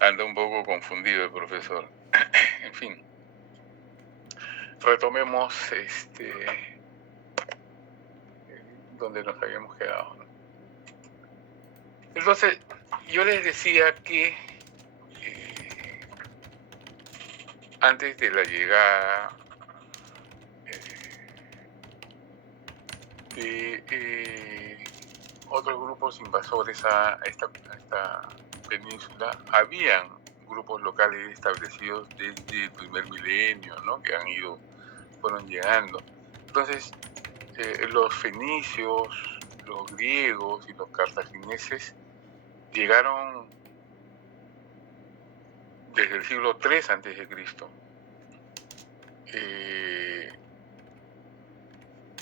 Anda un poco confundido el profesor. En fin, retomemos donde nos habíamos quedado, ¿no? Entonces, yo les decía que antes de la llegada de otros grupos invasores a esta península, habían grupos locales establecidos desde el primer milenio, ¿no? Que fueron llegando. Entonces, los fenicios, los griegos y los cartagineses llegaron desde el siglo III antes de Cristo,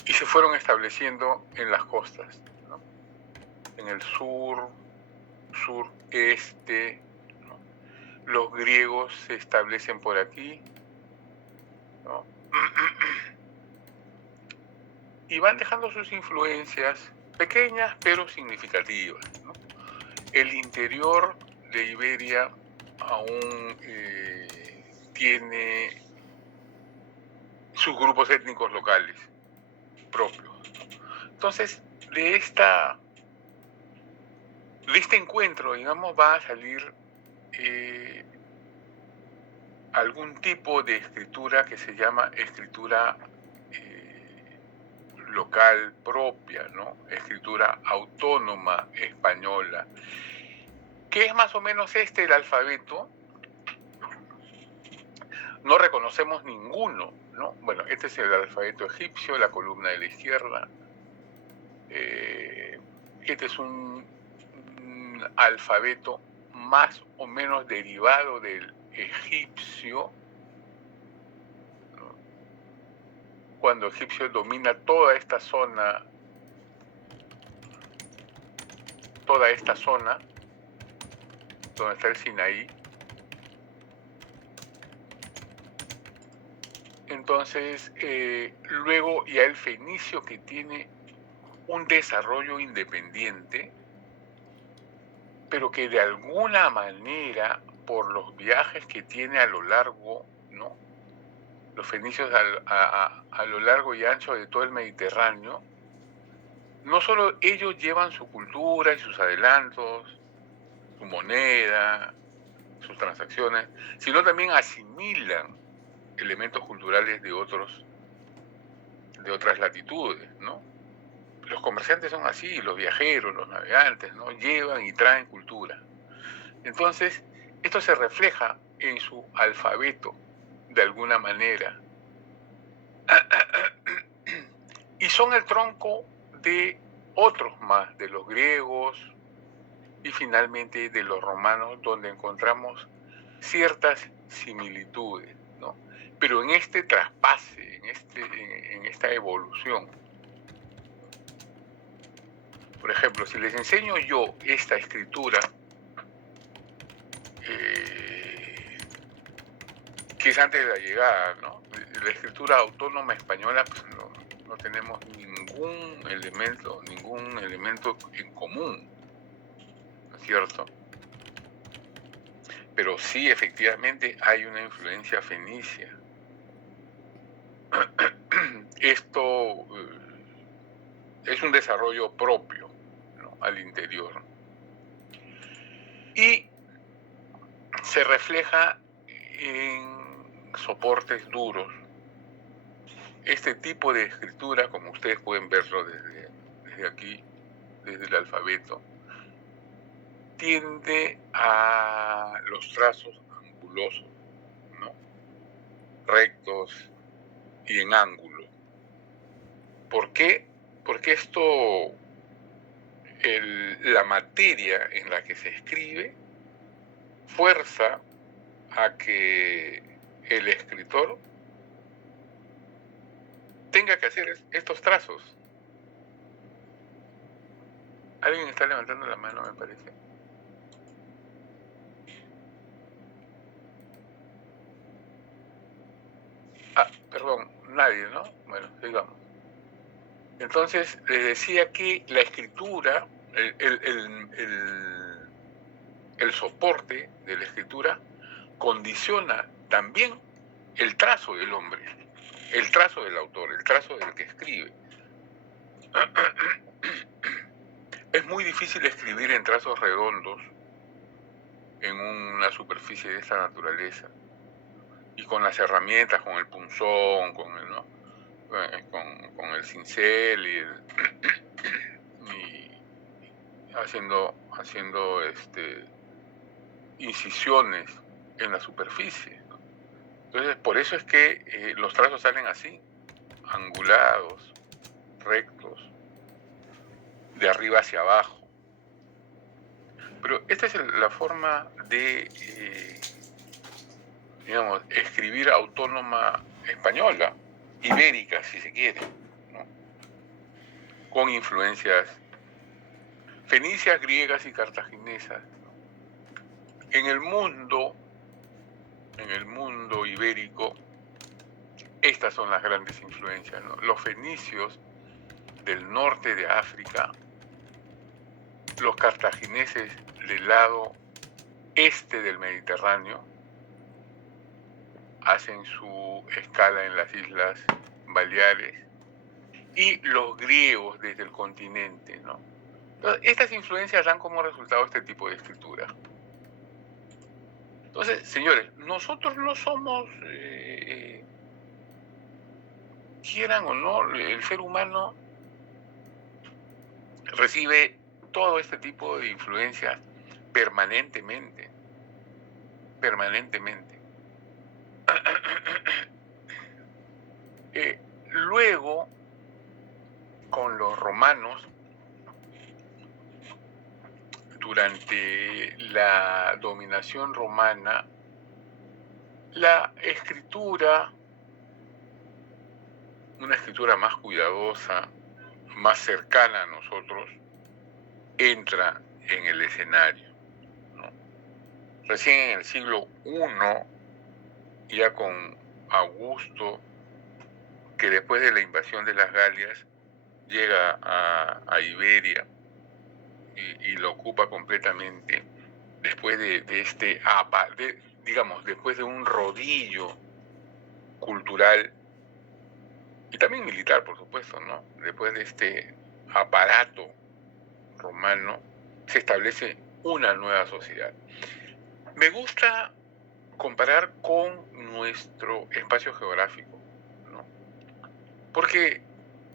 y se fueron estableciendo en las costas, ¿no? En el sur, sureste, ¿no? Los griegos se establecen por aquí, ¿no? Y van dejando sus influencias pequeñas pero significativas, ¿no? El interior de Iberia aún tiene sus grupos étnicos locales propios, ¿no? Entonces, de este encuentro, digamos, va a salir algún tipo de escritura que se llama escritura local propia, ¿no? Escritura autónoma española, que es más o menos el alfabeto. No reconocemos ninguno, ¿no? Bueno, este es el alfabeto egipcio, la columna de la izquierda. Este es un alfabeto más o menos derivado del egipcio, ¿no? Cuando Egipcio domina toda esta zona, donde está el Sinaí. Entonces, luego ya el fenicio, que tiene un desarrollo independiente, pero que de alguna manera, por los viajes que tiene a lo largo, ¿no? Los fenicios a lo largo y ancho de todo el Mediterráneo, no solo ellos llevan su cultura y sus adelantos, su moneda, sus transacciones, sino también asimilan elementos culturales de otras latitudes, ¿no? Los comerciantes son así, los viajeros, los navegantes, ¿no? Llevan y traen cultura. Entonces, esto se refleja en su alfabeto, de alguna manera. Y son el tronco de otros más, de los griegos y finalmente de los romanos, donde encontramos ciertas similitudes, ¿no? Pero en este traspase, en esta evolución. Por ejemplo, si les enseño yo esta escritura, que es antes de la llegada, ¿no? La escritura autónoma española, pues no tenemos ningún elemento en común, ¿no es cierto? Pero sí, efectivamente, hay una influencia fenicia. Esto es un desarrollo propio, ¿no? Al interior. Y se refleja en soportes duros. Este tipo de escritura, como ustedes pueden verlo desde aquí, desde el alfabeto, tiende a los trazos angulosos, ¿no? Rectos y en ángulo. ¿Por qué? Porque la materia en la que se escribe fuerza a que el escritor tenga que hacer estos trazos. Alguien está levantando la mano, me parece. Perdón, nadie, ¿no? Bueno, sigamos. Entonces, les decía que la escritura, el soporte de la escritura condiciona también el trazo del hombre, el trazo del autor, el trazo del que escribe. Es muy difícil escribir en trazos redondos en una superficie de esta naturaleza y con las herramientas, con el punzón, con el, ¿no? con el cincel y haciendo incisiones en la superficie, ¿no? Entonces, por eso es que los trazos salen así, angulados, rectos, de arriba hacia abajo. Pero esta es la forma de, escribir autónoma española, ibérica, si se quiere, ¿no? Con influencias fenicias, griegas y cartaginesas, ¿no? En el mundo ibérico, estas son las grandes influencias, ¿no? Los fenicios del norte de África, los cartagineses del lado este del Mediterráneo, hacen su escala en las Islas Baleares, y los griegos desde el continente, ¿no? Entonces, estas influencias dan como resultado este tipo de escritura. Entonces, señores, nosotros no somos, quieran o no, el ser humano recibe todo este tipo de influencias permanentemente. Luego, con los romanos, durante la dominación romana, la escritura, una escritura más cuidadosa, más cercana a nosotros, entra en el escenario, ¿no? Recién en el siglo I, ya con Augusto, que después de la invasión de las Galias llega a Iberia y lo ocupa completamente, después después de un rodillo cultural y también militar, por supuesto, ¿no? Después de este aparato romano, se establece una nueva sociedad. Me gusta comparar con nuestro espacio geográfico, ¿no? Porque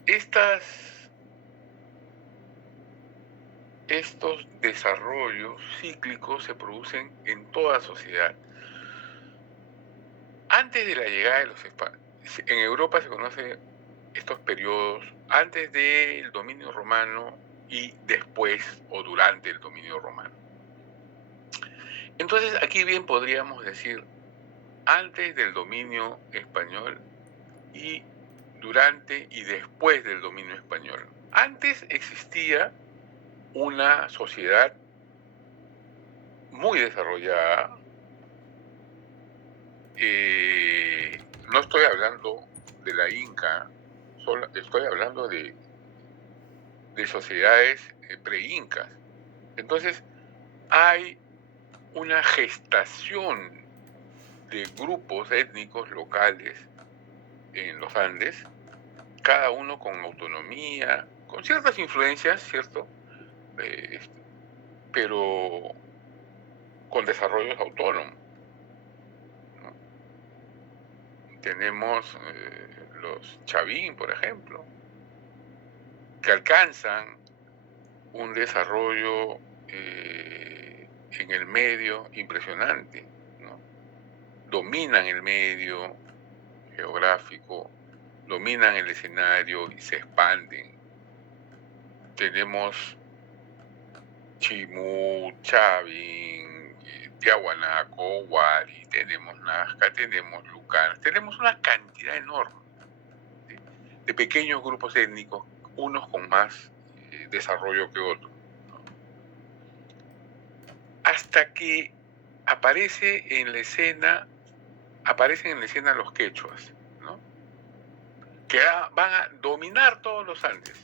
estos desarrollos cíclicos se producen en toda sociedad. Antes de la llegada de los españoles, en Europa se conocen estos periodos antes del dominio romano y después o durante el dominio romano. Entonces, aquí bien podríamos decir antes del dominio español y durante y después del dominio español. Antes existía una sociedad muy desarrollada. No estoy hablando de la Inca, solo estoy hablando de sociedades pre-incas. Entonces, hay una gestación de grupos étnicos locales en los Andes, cada uno con autonomía, con ciertas influencias, ¿cierto? Pero con desarrollos autónomos, ¿no? Tenemos los chavín, por ejemplo, que alcanzan un desarrollo en el medio impresionante, ¿no? Dominan el medio geográfico, dominan el escenario y se expanden. Tenemos Chimú, Chavín, Tiahuanaco, Wari, tenemos Nazca, tenemos Lucanas, tenemos una cantidad enorme de pequeños grupos étnicos, unos con más desarrollo que otros, ¿no? Hasta que aparecen en la escena los quechuas, ¿no? Que van a dominar todos los Andes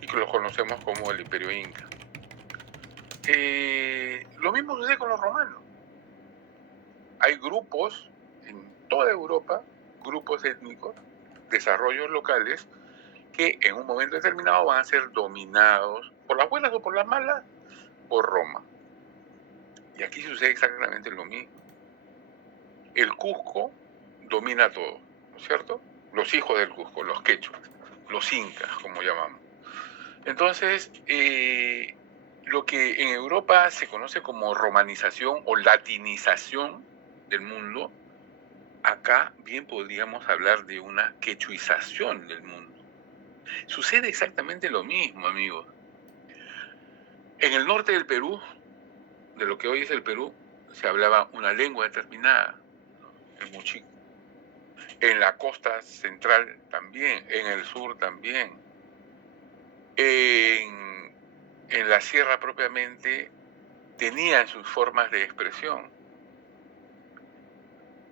y que los conocemos como el Imperio Inca. lo mismo sucede con los romanos. Hay grupos en toda Europa, grupos étnicos, desarrollos locales, que en un momento determinado van a ser dominados, por las buenas o por las malas, por Roma. Y aquí sucede exactamente lo mismo. El Cusco domina todo, ¿no es cierto? Los hijos del Cusco, los quechuas, los incas, como llamamos. Entonces, lo que en Europa se conoce como romanización o latinización del mundo, acá bien podríamos hablar de una quechuización del mundo. Sucede exactamente lo mismo, amigos. En el norte del Perú, de lo que hoy es el Perú, se hablaba una lengua determinada, el muchico. En la costa central también, en el sur también. En la sierra propiamente tenían sus formas de expresión.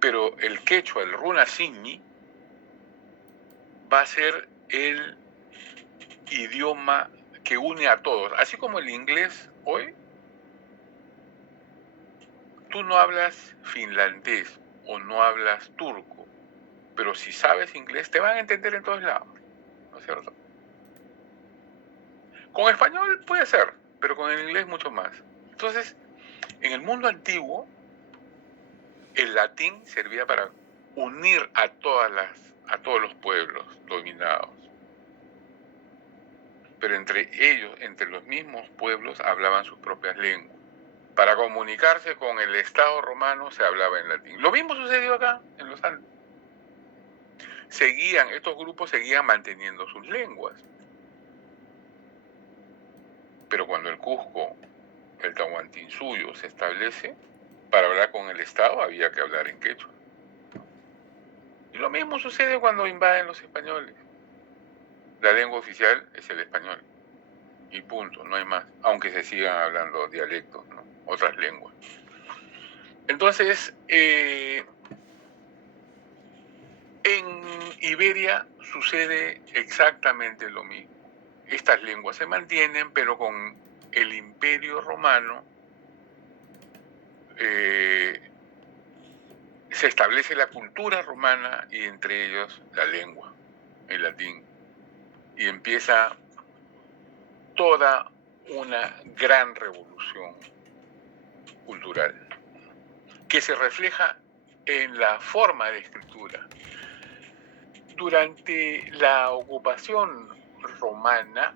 Pero el quechua, el runa simi, va a ser el idioma que une a todos. Así como el inglés hoy, tú no hablas finlandés o no hablas turco, pero si sabes inglés te van a entender en todos lados, ¿no es cierto? Con español puede ser, pero con el inglés mucho más. Entonces, en el mundo antiguo, el latín servía para unir a todos los pueblos dominados. Pero entre ellos, entre los mismos pueblos, hablaban sus propias lenguas. Para comunicarse con el Estado romano se hablaba en latín. Lo mismo sucedió acá, en los Andes. Estos grupos seguían manteniendo sus lenguas. Pero cuando el Cusco, el Tahuantinsuyo, se establece, para hablar con el Estado había que hablar en quechua. Y lo mismo sucede cuando invaden los españoles. La lengua oficial es el español. Y punto, no hay más. Aunque se sigan hablando dialectos, ¿no? Otras lenguas. Entonces, en Iberia sucede exactamente lo mismo. Estas lenguas se mantienen, pero con el Imperio Romano se establece la cultura romana y entre ellos la lengua, el latín. Y empieza toda una gran revolución cultural que se refleja en la forma de escritura. Durante la ocupación romana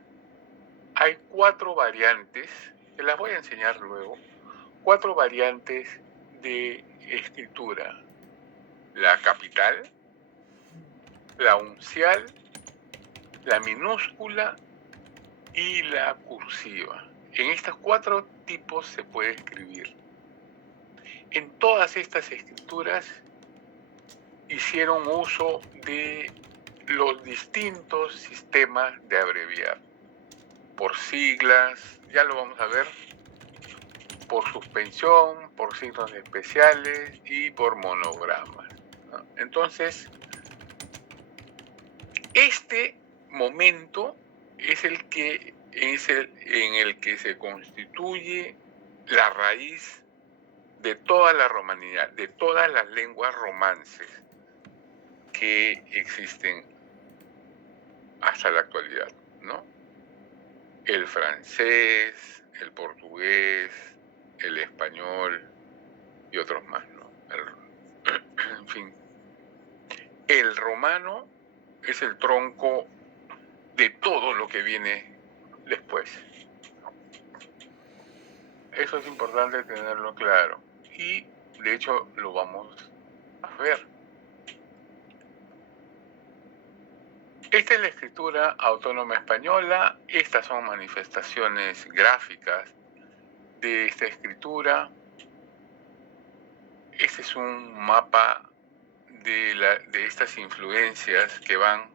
hay 4 variantes, que las voy a enseñar luego, 4 variantes de escritura. La capital, la uncial, la minúscula y la cursiva. En estos 4 tipos se puede escribir. En todas estas escrituras hicieron uso de los distintos sistemas de abreviar, por siglas, ya lo vamos a ver, por suspensión, por signos especiales y por monogramas, ¿no? Entonces, este momento es en el que se constituye la raíz de toda la romanidad, de todas las lenguas romances que existen hasta la actualidad, ¿no? El francés, el portugués, el español y otros más, ¿no? En fin, el romano es el tronco de todo lo que viene después. Eso es importante tenerlo claro y de hecho lo vamos a ver. Esta es la escritura autónoma española, estas son manifestaciones gráficas de esta escritura. Este es un mapa de estas influencias que van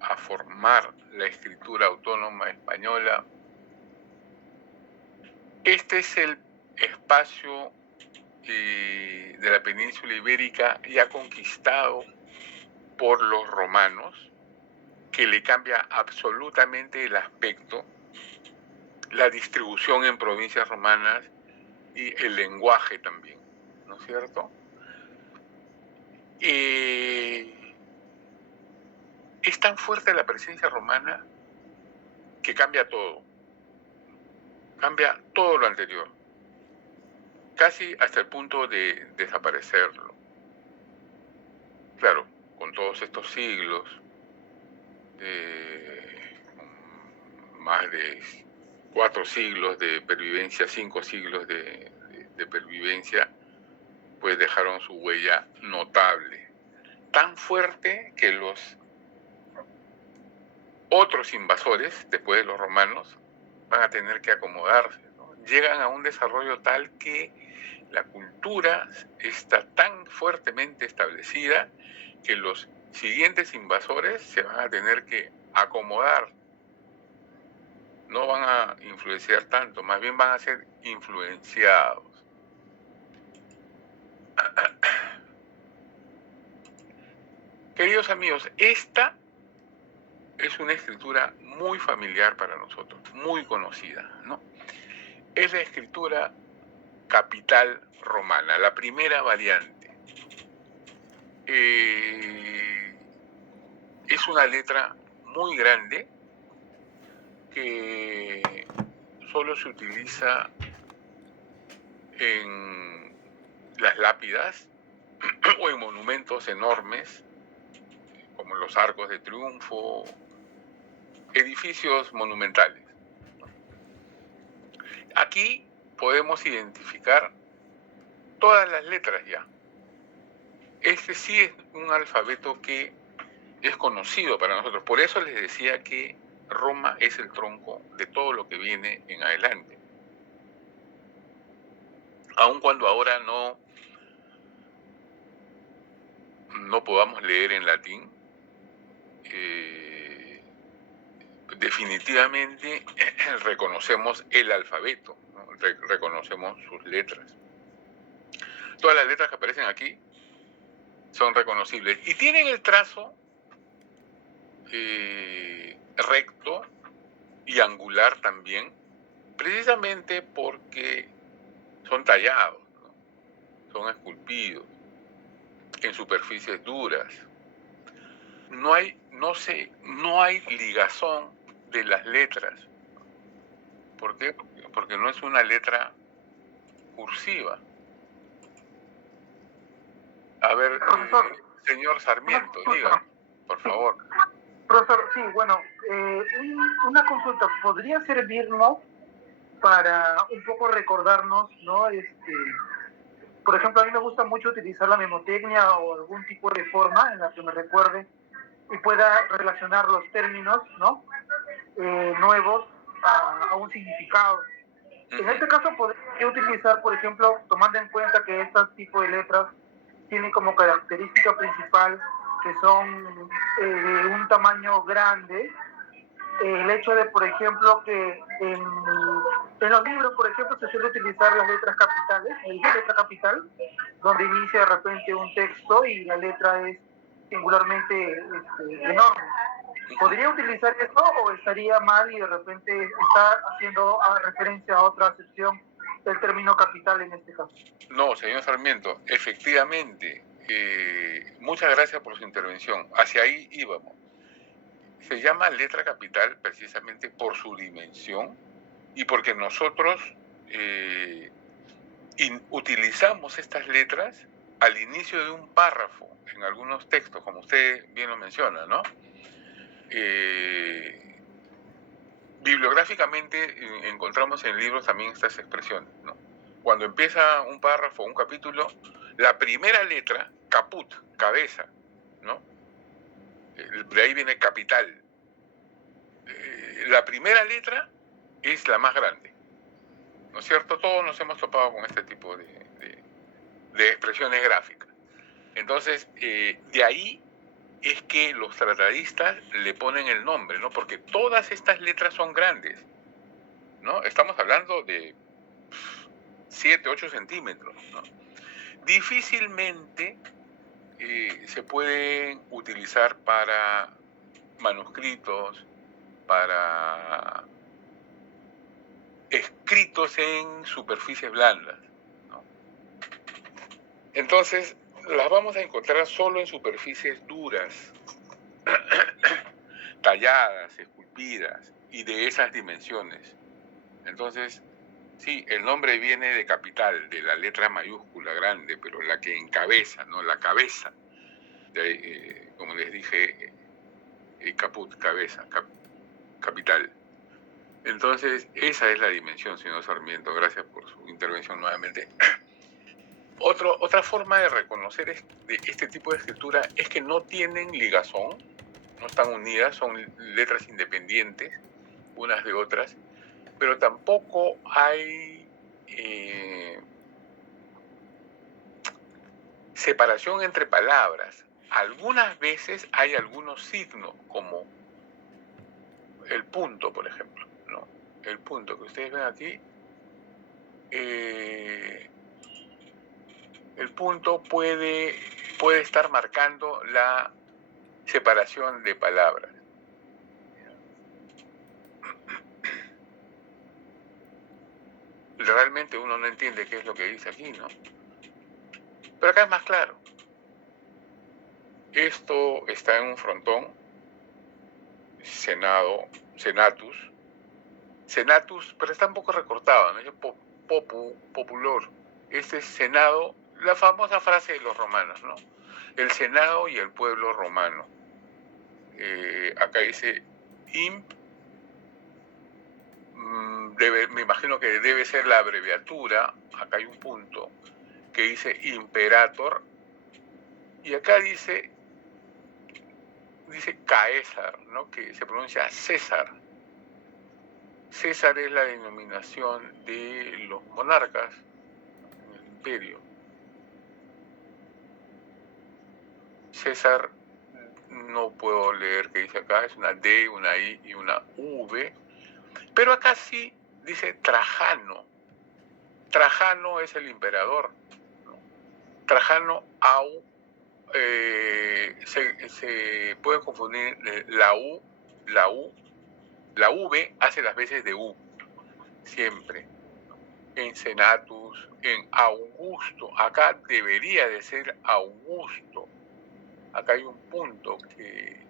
a formar la escritura autónoma española. Este es el espacio de la península ibérica ya conquistado por los romanos, que le cambia absolutamente el aspecto la distribución en provincias romanas y el lenguaje también, ¿no es cierto? Es tan fuerte la presencia romana que cambia todo lo anterior, casi hasta el punto de desaparecerlo. Claro, con todos estos siglos, más de 4 siglos de pervivencia, 5 siglos de pervivencia, pues dejaron su huella notable, tan fuerte que los otros invasores, después de los romanos, van a tener que acomodarse, ¿no? Llegan a un desarrollo tal que la cultura está tan fuertemente establecida que los siguientes invasores se van a tener que acomodar. No van a influenciar tanto, más bien van a ser influenciados. Queridos amigos, esta es una escritura muy familiar para nosotros, muy conocida, ¿no? Es la escritura capital romana, la primera variante. Es una letra muy grande que solo se utiliza en las lápidas o en monumentos enormes como los Arcos de Triunfo, edificios monumentales. Aquí podemos identificar todas las letras ya. Este sí es un alfabeto que es conocido para nosotros. Por eso les decía que Roma es el tronco de todo lo que viene en adelante. Aun cuando ahora no podamos leer en latín, definitivamente reconocemos el alfabeto, ¿no? Reconocemos sus letras. Todas las letras que aparecen aquí son reconocibles y tienen el trazo recto y angular también, precisamente porque son tallados, ¿no? Son esculpidos en superficies duras. No hay ligazón de las letras. ¿Por qué? Porque no es una letra cursiva. A ver, señor Sarmiento, diga, por favor. Profesor, sí, bueno, una consulta, ¿podría servirnos para un poco recordarnos, ¿no? Por ejemplo, a mí me gusta mucho utilizar la mnemotecnia o algún tipo de forma en la que me recuerde y pueda relacionar los términos, ¿no? Nuevos a un significado. En este caso podría utilizar, por ejemplo, tomando en cuenta que este tipo de letras tienen como característica principal que son de un tamaño grande, el hecho de, por ejemplo, que en los libros, por ejemplo, se suele utilizar las letras capitales, la letra capital, donde inicia de repente un texto y la letra es singularmente enorme. ¿Podría utilizar esto o estaría mal y de repente está haciendo referencia a otra acepción del término capital en este caso? No, señor Sarmiento, efectivamente, muchas gracias por su intervención. Hacia ahí íbamos. Se llama letra capital precisamente por su dimensión y porque nosotros utilizamos estas letras al inicio de un párrafo en algunos textos, como usted bien lo menciona, ¿no? Bibliográficamente encontramos en libros también estas expresiones, ¿no? Cuando empieza un párrafo, un capítulo, la primera letra, caput, cabeza, ¿no? De ahí viene capital. La primera letra es la más grande, ¿no es cierto? Todos nos hemos topado con este tipo de expresiones gráficas. Entonces, de ahí es que los tratadistas le ponen el nombre, ¿no? Porque todas estas letras son grandes, ¿no? Estamos hablando de 7, 8 centímetros, ¿no? Difícilmente se pueden utilizar para manuscritos, para escritos en superficies blandas, ¿no? Entonces, las vamos a encontrar solo en superficies duras, talladas, esculpidas y de esas dimensiones. Entonces, sí, el nombre viene de capital, de la letra mayúscula grande, pero la que encabeza, ¿no? La cabeza, como les dije, caput, cabeza, capital. Entonces, esa es la dimensión, señor Sarmiento. Gracias por su intervención nuevamente. Otra forma de reconocer de este tipo de escritura es que no tienen ligazón, no están unidas, son letras independientes unas de otras, pero tampoco hay separación entre palabras. Algunas veces hay algunos signos, como el punto, por ejemplo, ¿no? El punto que ustedes ven aquí, el punto puede estar marcando la separación de palabras. Realmente uno no entiende qué es lo que dice aquí, ¿no? Pero acá es más claro. Esto está en un frontón, senatus, pero está un poco recortado, ¿no? Es populor. Este es senado, la famosa frase de los romanos, ¿no? El senado y el pueblo romano. Acá dice imp, me imagino que debe ser la abreviatura, acá hay un punto que dice imperator, y acá dice Caesar, ¿no? Que se pronuncia César. César es la denominación de los monarcas en el imperio. César, no puedo leer qué dice acá, es una D, una I y una V, pero acá sí dice Trajano. Trajano es el emperador, ¿no? Trajano se puede confundir la V hace las veces de U, siempre. En Senatus, en Augusto, acá debería de ser Augusto. Acá hay un punto que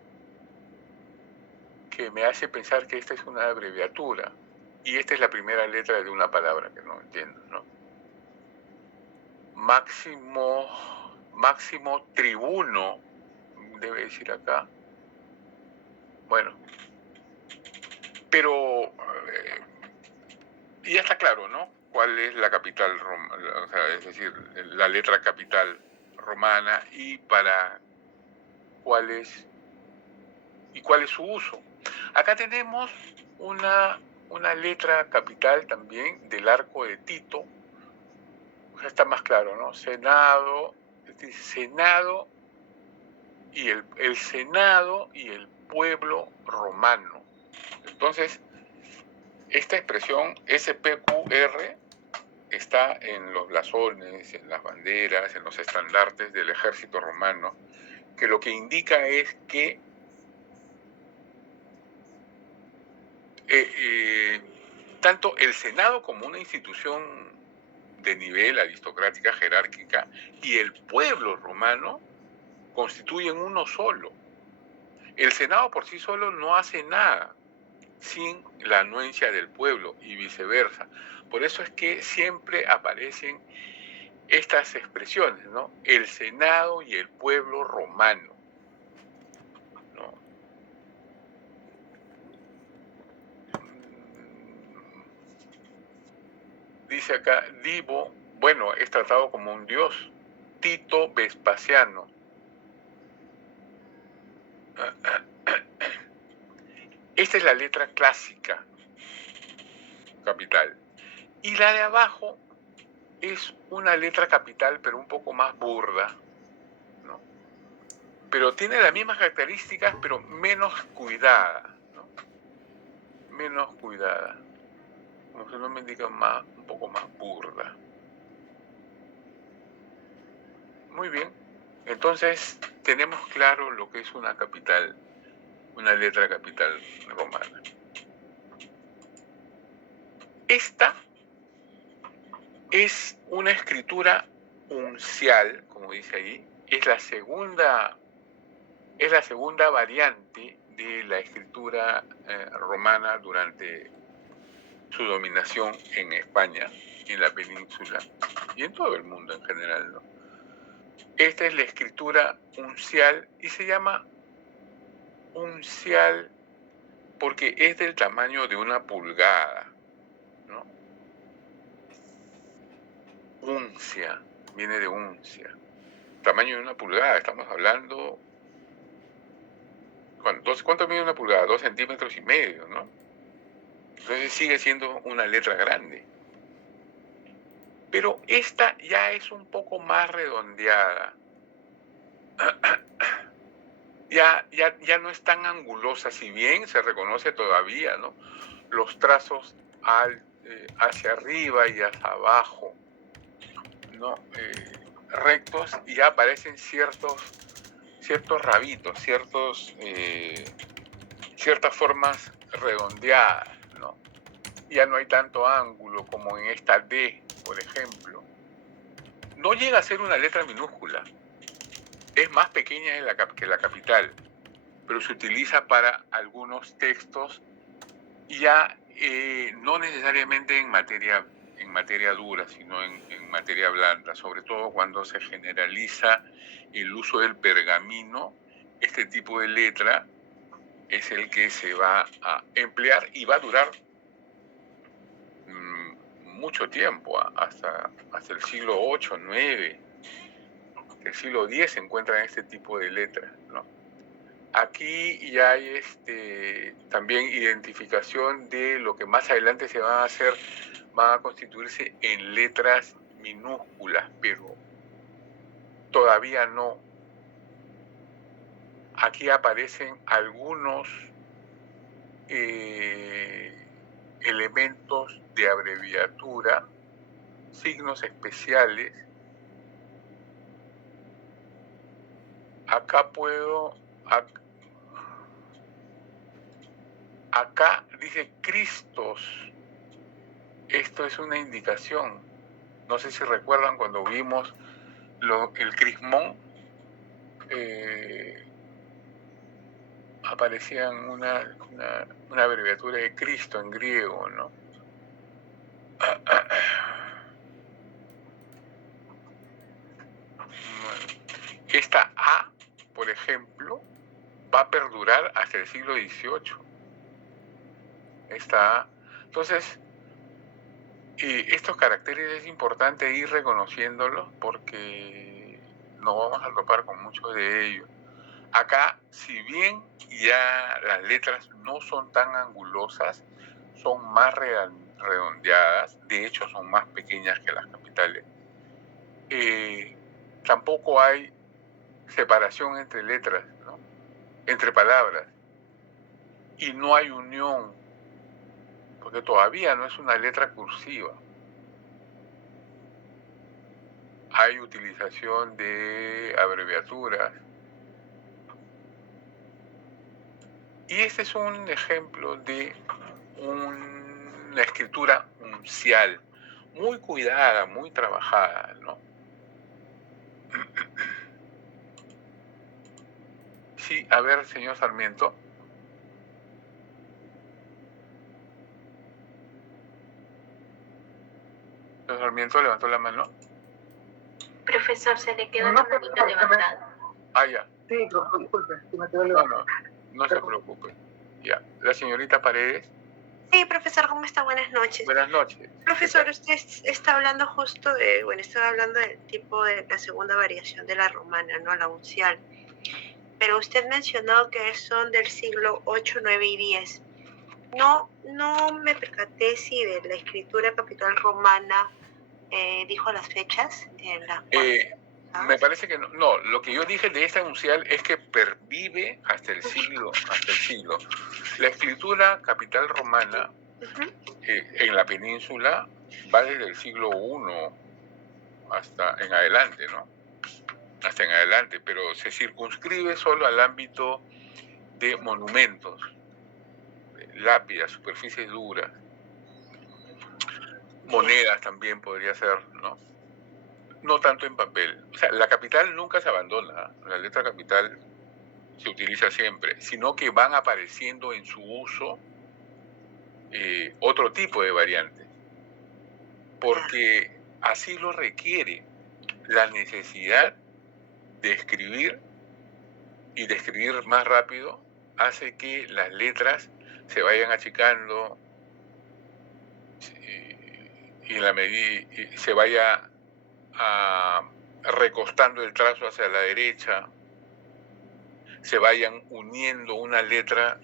me hace pensar que esta es una abreviatura y esta es la primera letra de una palabra que no entiendo, ¿no? Máximo tribuno, debe decir acá. Bueno, pero ya está claro, ¿no? ¿Cuál es la capital romana? O sea, es decir, la letra capital romana y para cuál es su uso. Acá tenemos una letra capital también del arco de Tito. O sea, está más claro, ¿no? Senado y el Senado y el pueblo romano. Entonces, esta expresión SPQR está en los blasones, en las banderas, en los estandartes del ejército romano, que lo que indica es que tanto el Senado como una institución de nivel aristocrática jerárquica y el pueblo romano constituyen uno solo. El Senado por sí solo no hace nada sin la anuencia del pueblo y viceversa. Por eso es que siempre aparecen estas expresiones, ¿no? El Senado y el pueblo romano, ¿no? Dice acá, Divo, bueno, es tratado como un dios. Tito Vespasiano. Esta es la letra clásica, capital. Y la de abajo es una letra capital, pero un poco más burda, ¿no? Pero tiene las mismas características, pero menos cuidada, ¿no? Menos cuidada. Como se no me indica más, un poco más burda. Muy bien. Entonces, tenemos claro lo que es una capital, una letra capital romana. Esta es una escritura uncial, como dice allí, es la segunda variante de la escritura romana durante su dominación en España, en la península y en todo el mundo en general, ¿no? Esta es la escritura uncial y se llama uncial porque es del tamaño de una pulgada, ¿no? Uncia, viene de uncia. Tamaño de una pulgada, estamos hablando... ¿Cuánto mide una pulgada? 2,5 centímetros, ¿no? Entonces sigue siendo una letra grande. Pero esta ya es un poco más redondeada. Ya no es tan angulosa, si bien se reconoce todavía, ¿no? Los trazos hacia arriba y hacia abajo, ¿no? Rectos, y ya aparecen ciertos rabitos, ciertas formas redondeadas, ¿no? Ya no hay tanto ángulo como en esta D, por ejemplo. No llega a ser una letra minúscula, es más pequeña que la capital, pero se utiliza para algunos textos ya no necesariamente en materia dura, sino en materia blanda, sobre todo cuando se generaliza el uso del pergamino. Este tipo de letra es el que se va a emplear y va a durar mucho tiempo, hasta el siglo VIII, IX, el siglo X se encuentran este tipo de letras, ¿no? Aquí ya hay también identificación de lo que más adelante se va a hacer, va a constituirse en letras minúsculas, pero todavía no. Aquí aparecen algunos elementos de abreviatura, signos especiales. Acá dice Cristos. Esto es una indicación. No sé si recuerdan cuando vimos el crismón, aparecía una abreviatura de Cristo en griego, ¿no? Esta A, por ejemplo, va a perdurar hasta el siglo XVIII. Esta A. Entonces, estos caracteres es importante ir reconociéndolos porque nos vamos a topar con muchos de ellos. Acá, si bien ya las letras no son tan angulosas, son más redondeadas, de hecho son más pequeñas que las capitales. Tampoco hay separación entre letras, ¿no? Entre palabras, y no hay unión, porque todavía no es una letra cursiva. Hay utilización de abreviaturas. Y este es un ejemplo de una escritura uncial, muy cuidada, muy trabajada, ¿no? Sí, a ver, señor Sarmiento. Señor Sarmiento levantó la mano. Profesor, se le quedó la manita levantada. Ah, ya. Sí, profesor, disculpe, si me quedó levantado. No se preocupe. Ya. La señorita Paredes. Sí, profesor, ¿cómo está? Buenas noches. Buenas noches. Profesor, usted está hablando justo estaba hablando del tipo de la segunda variación de la romana, ¿no? La uncial. Pero usted mencionó que son del siglo VIII, IX y X. No me percaté si de la escritura capital romana dijo las fechas en las cuales... Me parece que no. Lo que yo dije de esta uncial es que pervive hasta el siglo. La escritura capital romana en la península va desde el siglo I hasta en adelante, ¿no? Hasta en adelante, pero se circunscribe solo al ámbito de monumentos, lápidas, superficies duras. Monedas también podría ser, ¿no? No tanto en papel. O sea, la capital nunca se abandona. La letra capital se utiliza siempre, sino que van apareciendo en su uso otro tipo de variantes, porque así lo requiere la necesidad de escribir, y de escribir más rápido hace que las letras se vayan achicando y en la medida se vaya recostando el trazo hacia la derecha, se vayan uniendo unas letras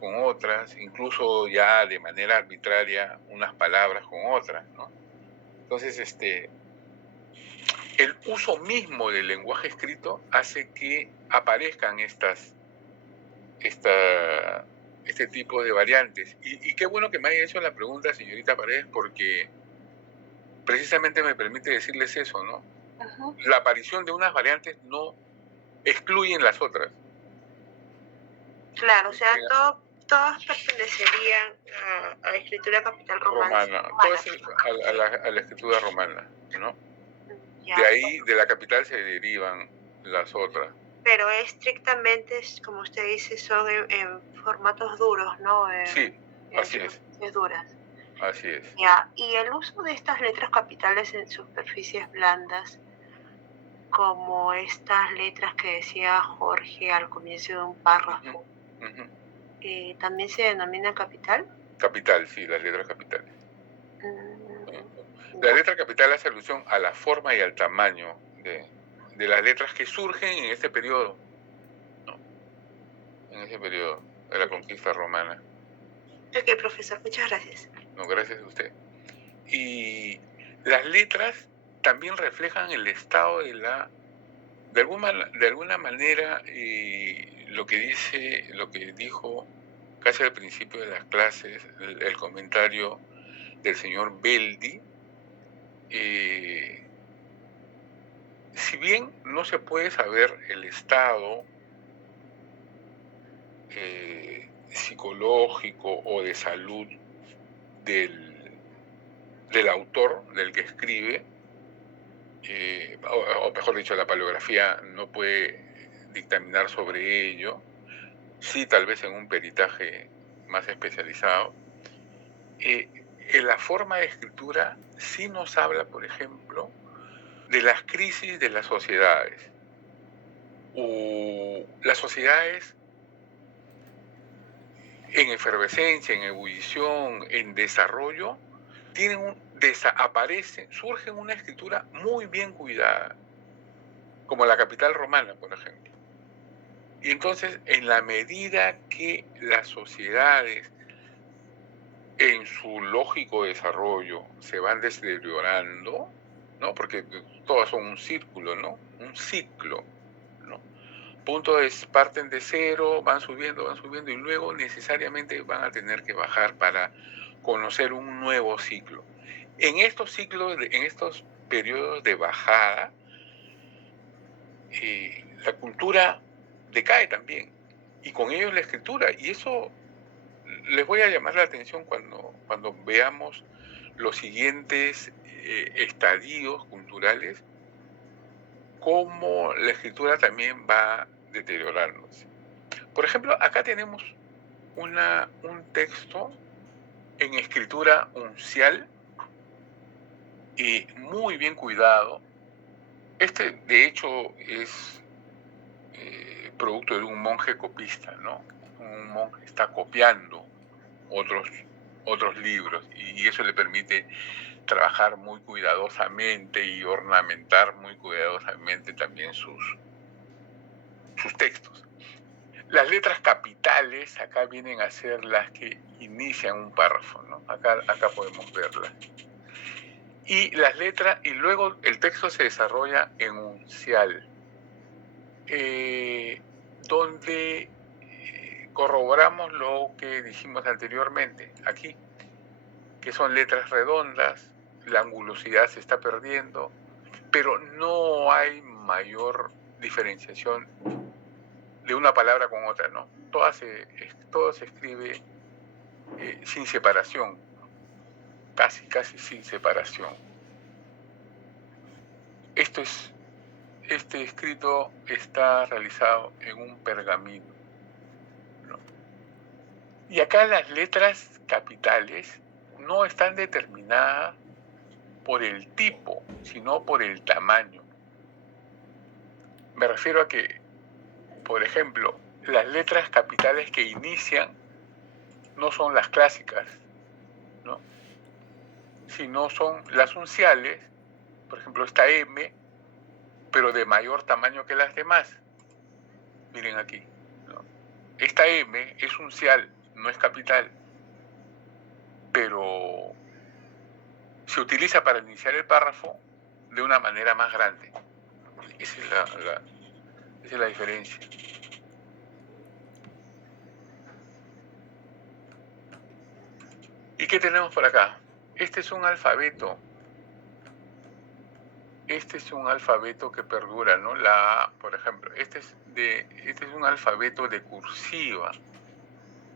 con otras, incluso ya de manera arbitraria unas palabras con otras, ¿no? Entonces, el uso mismo del lenguaje escrito hace que aparezcan este tipo de variantes. Y qué bueno que me haya hecho la pregunta, señorita Paredes, porque precisamente me permite decirles eso, ¿no? Ujú. La aparición de unas variantes no excluyen las otras. Claro, o sea, todos pertenecerían a la escritura capital romana. Todas a la escritura romana, ¿no? Ya. De ahí, de la capital se derivan las otras. Pero estrictamente, como usted dice, son en formatos duros, ¿no? Sí, así es. Duras. Así es. Ya. Y el uso de estas letras capitales en superficies blandas, como estas letras que decía Jorge al comienzo de un párrafo, ¿también se denomina capital? Capital, sí, las letras capitales. Mm, La ya. letra capital hace alusión a la forma y al tamaño de las letras que surgen en este periodo, ¿no? En ese periodo de la conquista romana. Ok, profesor, muchas gracias. No, gracias a usted. Y las letras también reflejan el estado de alguna manera, lo que dijo casi al principio de las clases, el comentario del señor Beldi. Si bien no se puede saber el estado psicológico o de salud del autor, del que escribe, o mejor dicho, la paleografía no puede dictaminar sobre ello, sí tal vez en un peritaje más especializado, en la forma de escritura sí nos habla, por ejemplo, de las crisis de las sociedades. Las sociedades en efervescencia, en ebullición, en desarrollo, surge una escritura muy bien cuidada, como la capital romana, por ejemplo. Y entonces, en la medida que las sociedades en su lógico desarrollo se van deteriorando, ¿no? Porque todas son un círculo, ¿no? Un ciclo, ¿no? Parten de cero, van subiendo y luego necesariamente van a tener que bajar para conocer un nuevo ciclo. En estos periodos de bajada, la cultura decae también, y con ello la escritura, y eso les voy a llamar la atención cuando veamos los siguientes estadios culturales, cómo la escritura también va deteriorándose. Por ejemplo, acá tenemos un texto en escritura uncial y muy bien cuidado. De hecho, es producto de un monje copista, ¿no? Un monje está copiando otros libros, y eso le permite trabajar muy cuidadosamente y ornamentar muy cuidadosamente también sus textos. Las letras capitales acá vienen a ser las que inician un párrafo, ¿no? Acá podemos verlas. Y luego el texto se desarrolla en uncial, donde corroboramos lo que dijimos anteriormente aquí, que son letras redondas, la angulosidad se está perdiendo, pero no hay mayor diferenciación de una palabra con otra, ¿no? Todo se escribe sin separación. casi sin separación. Este escrito está realizado en un pergamino, ¿no? Y acá las letras capitales no están determinadas por el tipo, sino por el tamaño. Me refiero a que, por ejemplo, las letras capitales que inician no son las clásicas, ¿no? Sino son las unciales, por ejemplo, esta M, pero de mayor tamaño que las demás. Miren aquí, ¿no? Esta M es uncial, no es capital, pero se utiliza para iniciar el párrafo de una manera más grande. Esa es la diferencia. ¿Y qué tenemos por acá? Este es un alfabeto. Este es un alfabeto que perdura, ¿no? La A, por ejemplo, este es un alfabeto de cursiva,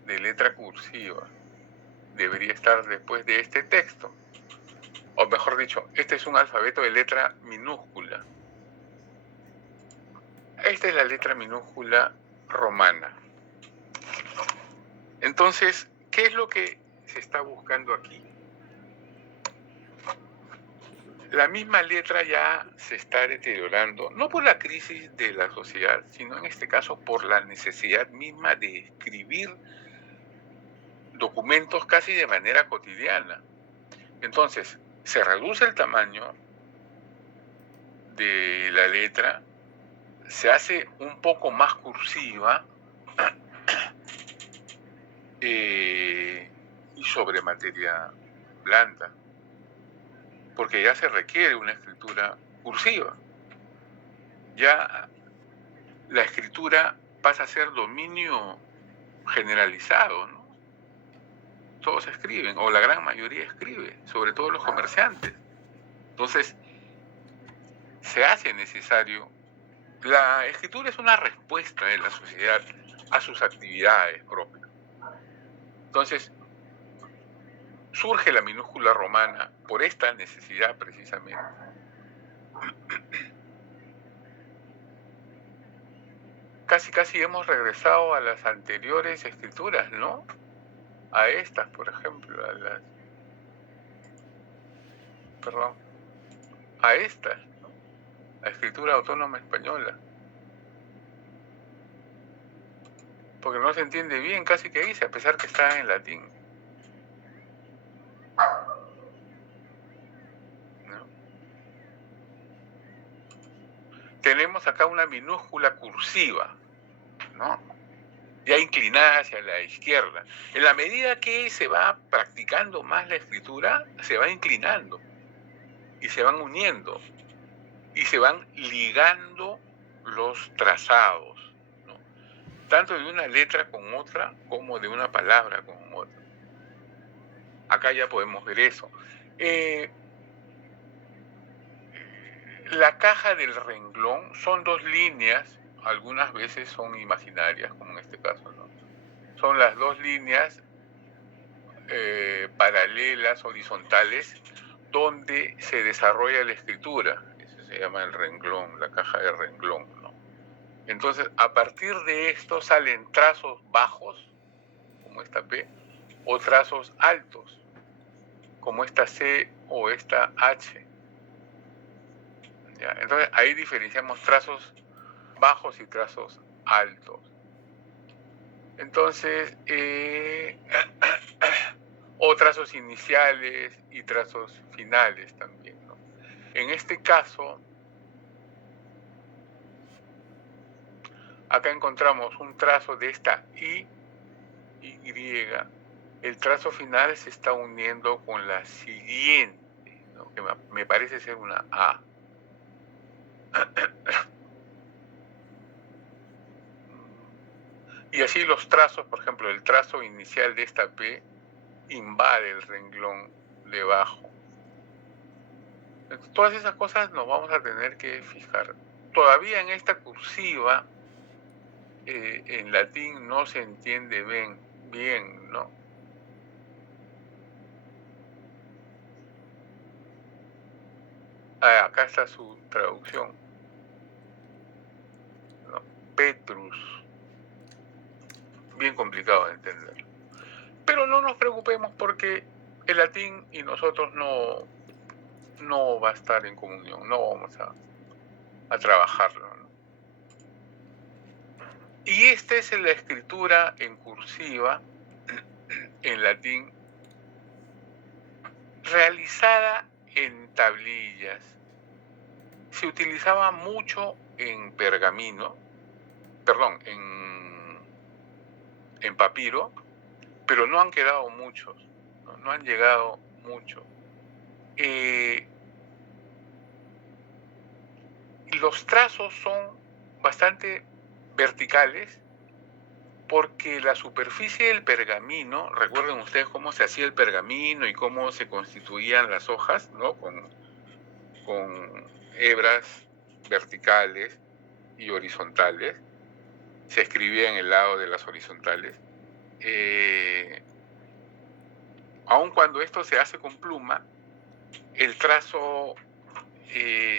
de letra cursiva. Debería estar después de este texto. O mejor dicho, este es un alfabeto de letra minúscula. Esta es la letra minúscula romana. Entonces, ¿qué es lo que se está buscando aquí? La misma letra ya se está deteriorando, no por la crisis de la sociedad, sino en este caso por la necesidad misma de escribir documentos casi de manera cotidiana. Entonces, se reduce el tamaño de la letra, se hace un poco más cursiva y sobre materia blanda, porque ya se requiere una escritura cursiva. Ya la escritura pasa a ser dominio generalizado, ¿no? Todos escriben, o la gran mayoría escribe, sobre todo los comerciantes. Entonces, se hace necesario. La escritura es una respuesta de la sociedad a sus actividades propias. Entonces, surge la minúscula romana por esta necesidad precisamente. Casi hemos regresado a las anteriores escrituras, ¿no? A estas, por ejemplo, a estas, ¿no? La escritura autónoma española. Porque no se entiende bien casi que dice, a pesar que está en latín. ¿No? Tenemos acá una minúscula cursiva, ¿no? Ya inclinada hacia la izquierda. En la medida que se va practicando más la escritura, se va inclinando y se van uniendo y se van ligando los trazados, ¿no? Tanto de una letra con otra como de una palabra con otra. Acá ya podemos ver eso. La caja del renglón son dos líneas, algunas veces son imaginarias, como en este caso, ¿no? Son las dos líneas paralelas, horizontales, donde se desarrolla la escritura. Eso se llama el renglón, la caja de renglón, ¿no? Entonces, a partir de esto salen trazos bajos, como esta P, o trazos altos, como esta C o esta H. ¿Ya? Entonces, ahí diferenciamos trazos bajos y trazos altos. Entonces, o trazos iniciales y trazos finales también, ¿no? En este caso, acá encontramos un trazo de esta Y, el trazo final se está uniendo con la siguiente, ¿no? Que me parece ser una A. Y así los trazos, por ejemplo, el trazo inicial de esta P invade el renglón debajo. Entonces, todas esas cosas nos vamos a tener que fijar. Todavía en esta cursiva, en latín no se entiende bien, ¿no? Acá está su traducción, ¿no? Petrus, bien complicado de entender. Pero no nos preocupemos porque el latín y nosotros no va a estar en comunión, no vamos a trabajarlo, ¿no? Y esta es la escritura en cursiva, en latín, realizada en tablillas. Se utilizaba mucho en pergamino, perdón, en papiro, pero no han quedado muchos, no han llegado muchos. Los trazos son bastante verticales porque la superficie del pergamino, recuerden ustedes cómo se hacía el pergamino y cómo se constituían las hojas, ¿no? Con hebras verticales y horizontales, se escribía en el lado de las horizontales. Aun cuando esto se hace con pluma, el trazo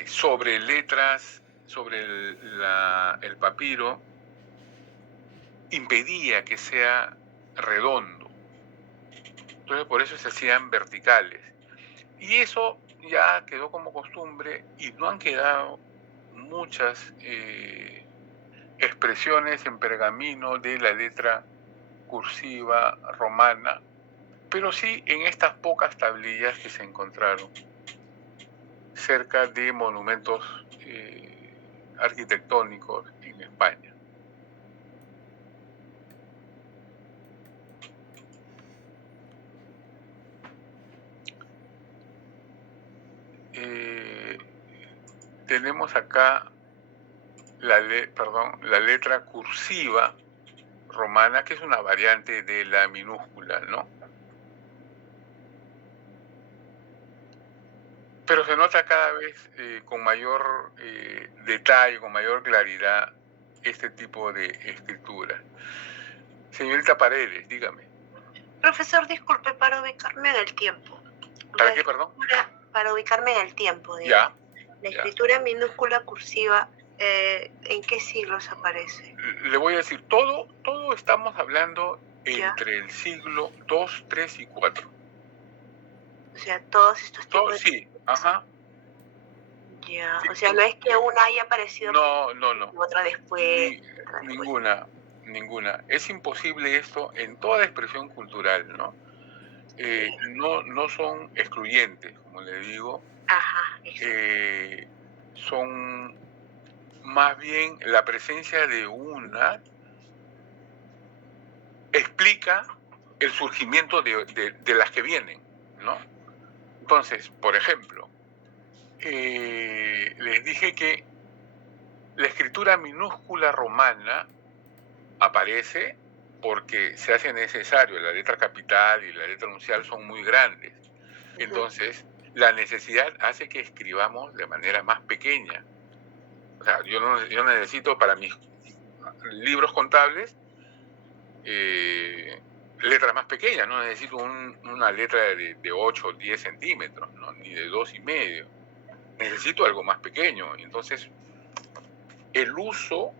sobre letras, sobre el papiro, impedía que sea redondo. Entonces por eso se hacían verticales. Y eso ya quedó como costumbre y no han quedado muchas expresiones en pergamino de la letra cursiva romana, pero sí en estas pocas tablillas que se encontraron cerca de monumentos arquitectónicos en España. Tenemos acá la letra cursiva romana, que es una variante de la minúscula, ¿no? Pero se nota cada vez con mayor detalle, con mayor claridad, este tipo de escritura. Señorita Paredes, dígame. Profesor, disculpe, para ubicarme en el tiempo. ¿Para qué, perdón? Para ubicarme en el tiempo, Ya. La escritura minúscula cursiva, ¿en qué siglos aparece? Le voy a decir, todo estamos hablando entre el siglo II, III y IV. O sea, todos estos tipos Sí, ajá. Ya, o sea, no es que una haya aparecido no. otra después. Ninguna. Es imposible esto en toda expresión cultural, ¿no? No son excluyentes, como le digo. Ajá. Son más bien la presencia de una explica el surgimiento de las que vienen, ¿no? Entonces, por ejemplo, les dije que la escritura minúscula romana aparece porque se hace necesario, la letra capital y la letra uncial son muy grandes. Entonces, la necesidad hace que escribamos de manera más pequeña. O sea, yo necesito para mis libros contables letras más pequeñas, no necesito una letra de 8 o 10 centímetros, ¿no? Ni de 2,5. Necesito algo más pequeño. Entonces, el uso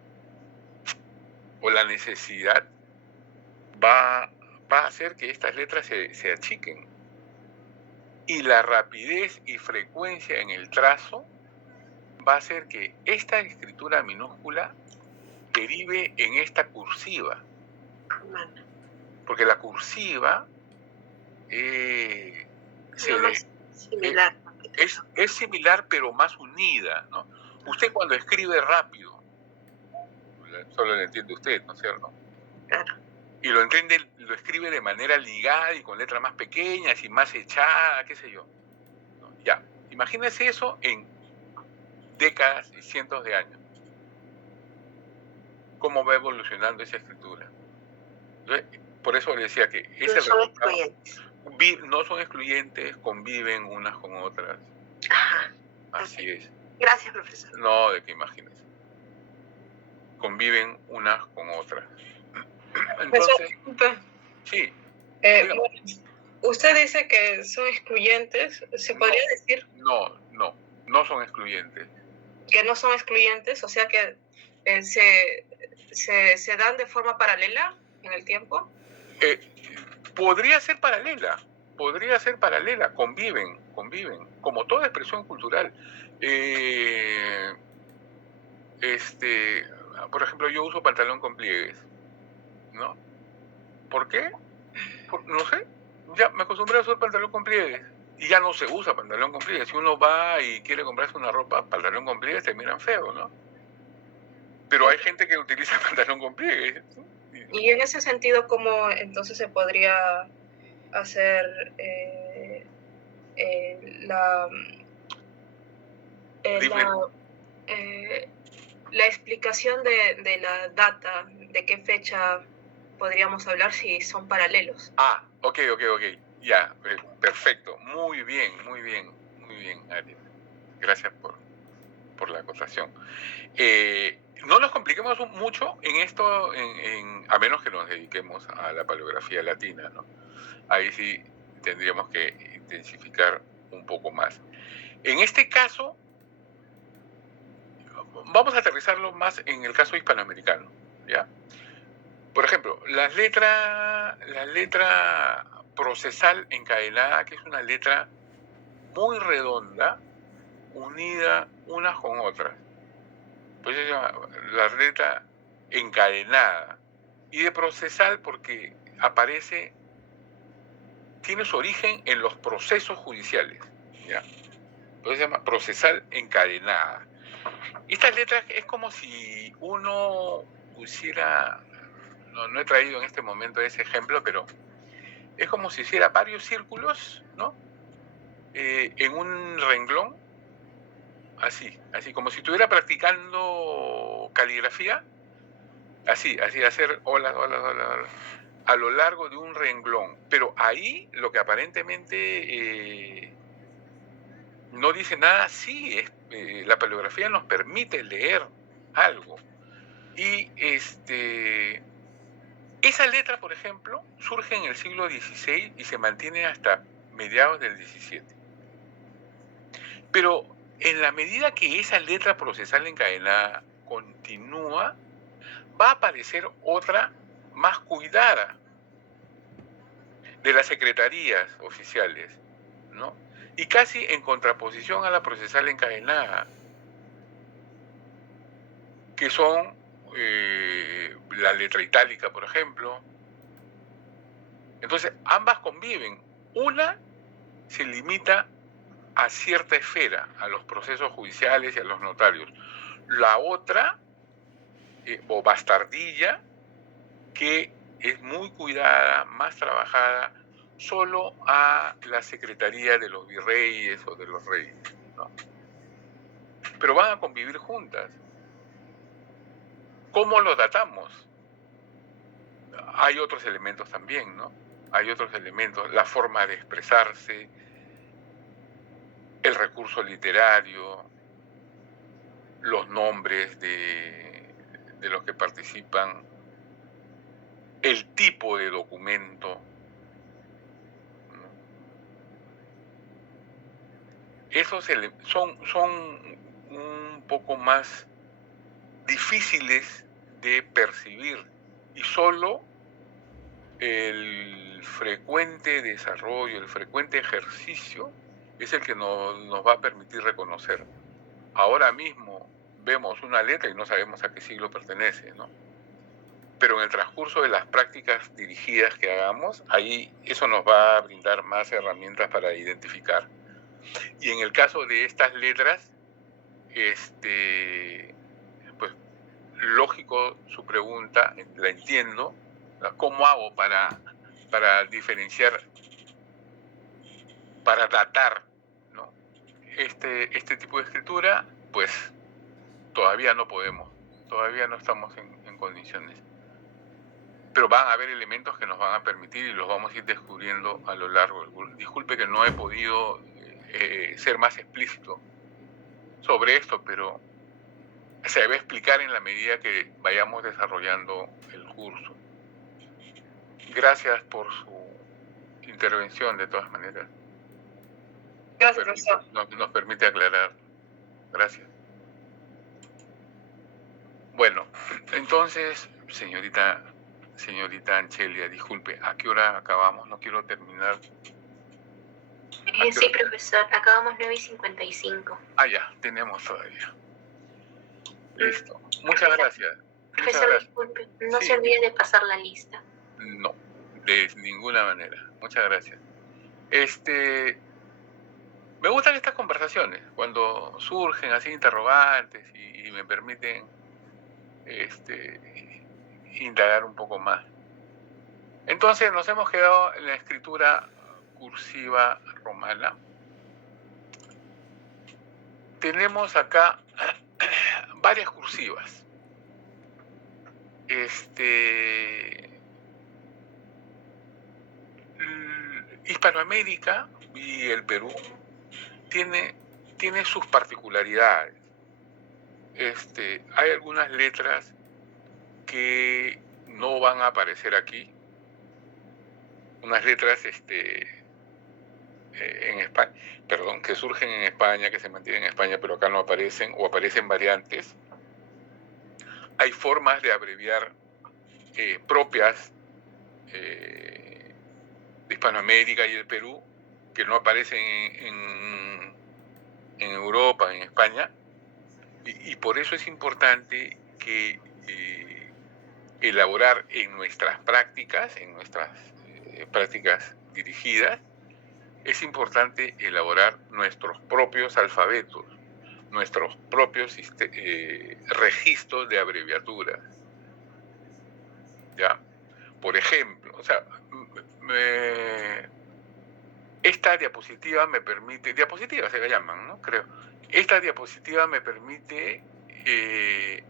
o la necesidad va a hacer que estas letras se achiquen. Y la rapidez y frecuencia en el trazo va a hacer que esta escritura minúscula derive en esta cursiva. Porque la cursiva similar. Es similar, pero más unida, ¿no? Usted cuando escribe rápido, solo lo entiende usted, ¿no es cierto? Claro. Y lo escribe de manera ligada y con letras más pequeñas y más echada, qué sé yo. ¿No? Ya, imagínese eso en décadas y cientos de años. ¿Cómo va evolucionando esa escritura? Entonces, por eso le decía que ese resultado no son excluyentes, conviven unas con otras. Ajá. Así es. Gracias, profesor. No, de que imagínese. Conviven unas con otras. Entonces, sí. Usted dice que son excluyentes, ¿se podría decir? No no son excluyentes. Que no son excluyentes, o sea que se dan de forma paralela en el tiempo. Podría ser paralela, conviven, como toda expresión cultural. Por ejemplo, yo uso pantalón con pliegues, ¿no? ¿Por qué? No sé, ya me acostumbré a usar pantalón con pliegues y ya no se usa pantalón con pliegues. Si uno va y quiere comprarse una ropa, pantalón con pliegues te miran feo, ¿no? Pero hay gente que utiliza pantalón con pliegues, ¿no? Y en ese sentido, ¿cómo entonces se podría hacer la explicación de la data, de qué fecha podríamos hablar si son paralelos? Ok, ya, perfecto, muy bien, Ariel. Gracias por la acotación. No nos compliquemos mucho en esto, a menos que nos dediquemos a la paleografía latina, ¿no? Ahí sí tendríamos que intensificar un poco más. En este caso, vamos a aterrizarlo más en el caso hispanoamericano, ¿ya? Por ejemplo, la letra procesal encadenada, que es una letra muy redonda, unida unas con otras. Pues se llama la letra encadenada. Y de procesal porque tiene su origen en los procesos judiciales, ¿ya? Entonces se llama procesal encadenada. Estas letras es como si uno pusiera, no he traído en este momento ese ejemplo, pero es como si hiciera varios círculos, ¿no? En un renglón, así como si estuviera practicando caligrafía, así, hacer olas, a lo largo de un renglón. Pero ahí lo que aparentemente no dice nada, sí, la paleografía nos permite leer algo. Y esa letra, por ejemplo, surge en el siglo XVI y se mantiene hasta mediados del XVII. Pero en la medida que esa letra procesal encadenada continúa, va a aparecer otra más cuidada de las secretarías oficiales, ¿no? Y casi en contraposición a la procesal encadenada, que son la letra itálica, por ejemplo. Entonces, ambas conviven. Una se limita a cierta esfera, a los procesos judiciales y a los notarios. La otra, o bastardilla, que es muy cuidada, más trabajada, solo a la secretaría de los virreyes o de los reyes, ¿no? Pero van a convivir juntas. ¿Cómo lo datamos? Hay otros elementos también, ¿no? Hay otros elementos, la forma de expresarse, el recurso literario, los nombres de los que participan, el tipo de documento, ¿no? Esos son un poco más difíciles de percibir y solo el frecuente desarrollo, el frecuente ejercicio es el que nos va a permitir reconocer. Ahora mismo vemos una letra y no sabemos a qué siglo pertenece, ¿no? Pero en el transcurso de las prácticas dirigidas que hagamos, ahí eso nos va a brindar más herramientas para identificar. Y en el caso de estas letras, pues lógico su pregunta, la entiendo. ¿Cómo hago para diferenciar, para datar, ¿no? este tipo de escritura? Pues todavía no podemos, todavía no estamos en condiciones. Pero van a haber elementos que nos van a permitir y los vamos a ir descubriendo a lo largo. Disculpe que no he podido ser más explícito sobre esto, pero se va a explicar en la medida que vayamos desarrollando el curso. Gracias por su intervención, de todas maneras. Gracias, profesor. Nos permite aclarar. Gracias. Bueno, entonces, señorita Anchelia, disculpe, ¿a qué hora acabamos? No quiero terminar. Sí, profesor, acabamos 9:55. Ah, ya, tenemos todavía. Listo. Muchas gracias. Profesor, disculpe, no Sí. se olvide de pasar la lista. No, de ninguna manera. Muchas gracias. Me gustan estas conversaciones, cuando surgen así interrogantes y me permiten indagar un poco más. Entonces nos hemos quedado en la escritura cursiva romana. Tenemos acá varias cursivas. Hispanoamérica y el Perú tiene sus particularidades. Hay algunas letras que no van a aparecer aquí, unas letras en España, que surgen en España, que se mantienen en España, pero acá no aparecen, o aparecen variantes. Hay formas de abreviar propias de Hispanoamérica y el Perú que no aparecen en Europa, en España, y por eso es importante que elaborar en nuestras prácticas dirigidas, es importante elaborar nuestros propios alfabetos, nuestros propios registros de abreviaturas. ¿Ya? Por ejemplo, esta diapositiva me permite, diapositiva se la llaman, ¿no? Creo. Esta diapositiva me permite, que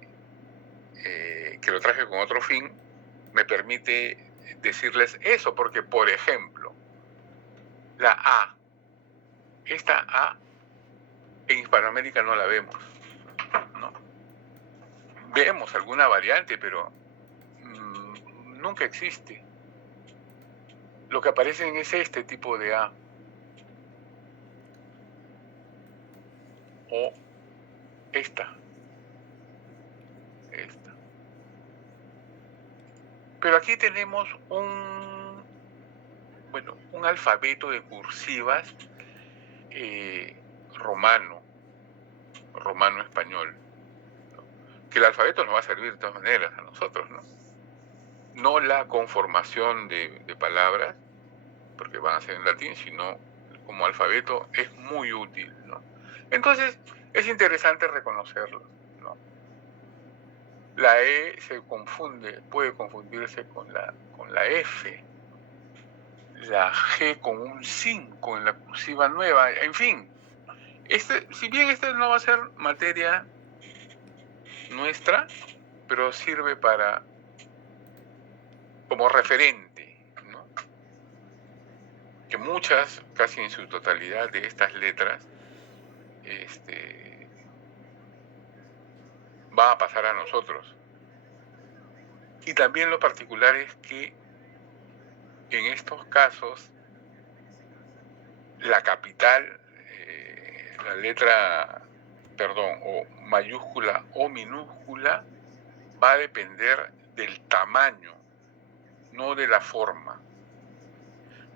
lo traje con otro fin, me permite decirles eso, porque, por ejemplo, la A, esta A, en Hispanoamérica no la vemos, ¿no? Vemos alguna variante, pero nunca existe. Lo que aparecen es este tipo de A. O esta. Pero aquí tenemos un alfabeto de cursivas romano-español, ¿no? Que el alfabeto nos va a servir de todas maneras a nosotros, ¿no? No la conformación de palabras, porque van a ser en latín, sino como alfabeto es muy útil, ¿no? Entonces, es interesante reconocerlo, ¿no? La E puede confundirse con la F, la G con un 5 en la cursiva nueva, en fin. Si bien esta no va a ser materia nuestra, pero sirve como referente, ¿no? Que muchas, casi en su totalidad, de estas letras va a pasar a nosotros. Y también lo particular es que en estos casos la capital, la letra, o mayúscula o minúscula, va a depender del tamaño, no de la forma.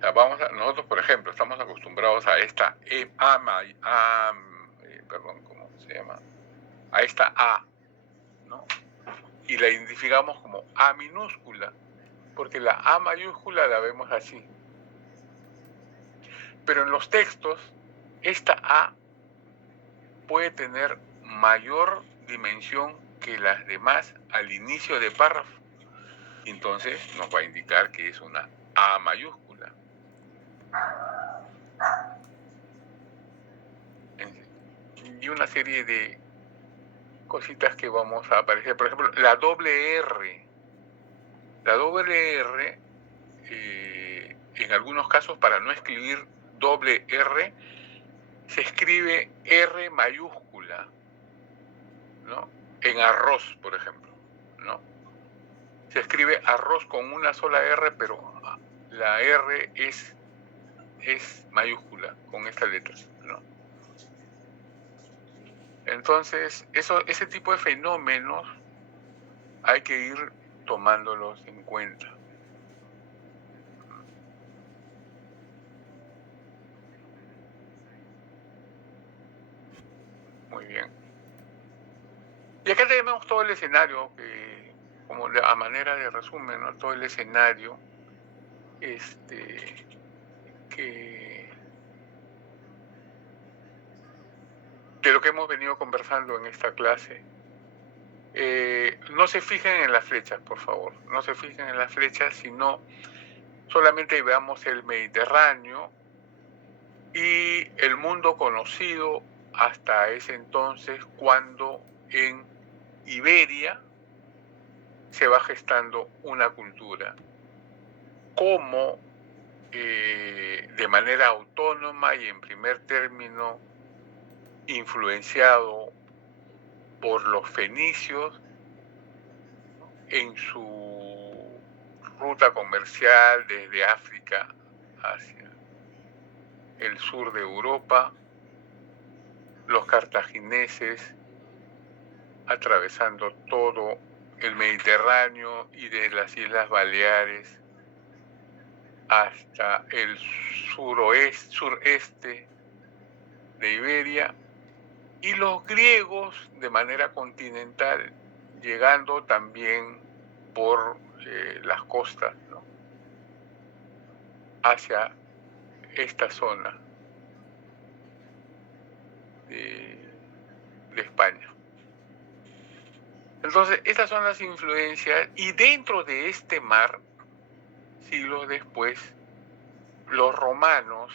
O sea, nosotros, por ejemplo, estamos acostumbrados a esta ¿cómo se llama? A esta A, ¿no? Y la identificamos como A minúscula, porque la A mayúscula la vemos así. Pero en los textos, esta A puede tener mayor dimensión que las demás al inicio de párrafo. Entonces nos va a indicar que es una A mayúscula. Y una serie de cositas que vamos a aparecer. Por ejemplo, la doble R. La doble R, en algunos casos, para no escribir doble R, se escribe R mayúscula, ¿no? En arroz, por ejemplo, ¿no? Se escribe arroz con una sola R, pero la R es mayúscula con esta letra, ¿no? Entonces, ese tipo de fenómenos hay que ir tomándolos en cuenta. Muy bien. Y acá tenemos todo el escenario, como a manera de resumen, ¿no? Todo el escenario de lo que hemos venido conversando en esta clase. No se fijen en las flechas, por favor. No se fijen en las flechas, sino solamente veamos el Mediterráneo y el mundo conocido hasta ese entonces, cuando en Iberia se va gestando una cultura, como de manera autónoma y en primer término influenciado por los fenicios en su ruta comercial desde África hacia el sur de Europa, los cartagineses atravesando todo el Mediterráneo y de las Islas Baleares hasta el sureste de Iberia, y los griegos de manera continental, llegando también por las costas, ¿no?, hacia esta zona de España. Entonces, estas son las influencias, y dentro de este mar, siglos después, los romanos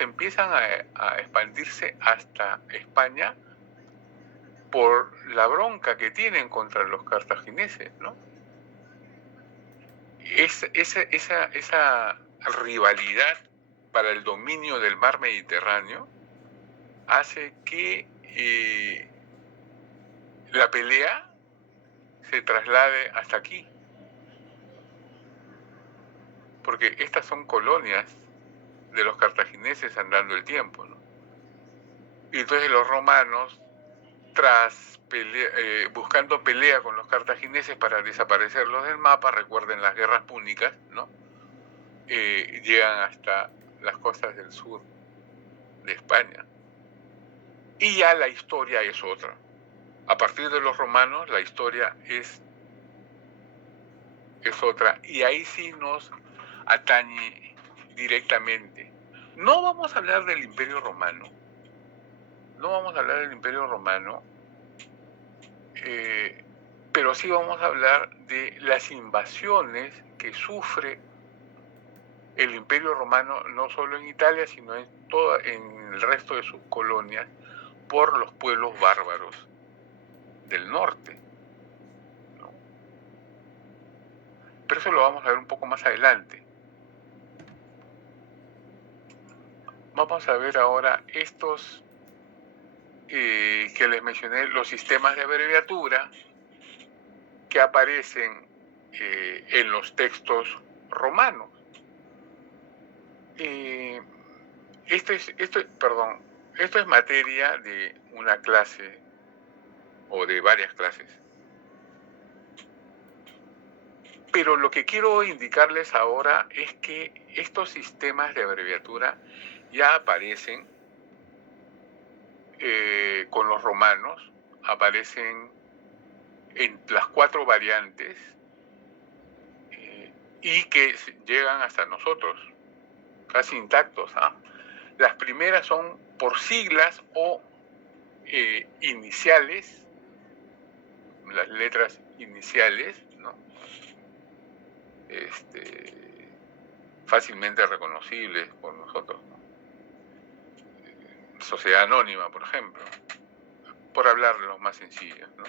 empiezan a expandirse hasta España por la bronca que tienen contra los cartagineses, ¿no? Esa rivalidad para el dominio del mar Mediterráneo hace que la pelea se traslade hasta aquí, porque estas son colonias de los cartagineses andando el tiempo, ¿no? Y entonces los romanos, tras buscando pelea con los cartagineses para desaparecerlos del mapa, recuerden las guerras púnicas, ¿no?, llegan hasta las costas del sur de España. Y ya la historia es otra. A partir de los romanos, la historia es otra, y ahí sí nos atañe directamente. No vamos a hablar del Imperio Romano, pero sí vamos a hablar de las invasiones que sufre el Imperio Romano, no solo en Italia, sino en el resto de sus colonias, por los pueblos bárbaros del norte, ¿no? Pero eso lo vamos a ver un poco más adelante. Vamos a ver ahora estos que les mencioné, los sistemas de abreviatura que aparecen en los textos romanos. Esto es materia de una clase o de varias clases. Pero lo que quiero indicarles ahora es que estos sistemas de abreviatura ya aparecen con los romanos, aparecen en las 4 variantes y que llegan hasta nosotros, casi intactos, ¿ah? Las primeras son por siglas o iniciales, las letras iniciales, ¿no?, fácilmente reconocibles por nosotros, ¿no? Sociedad Anónima, por ejemplo, por hablar de los más sencillos, ¿no?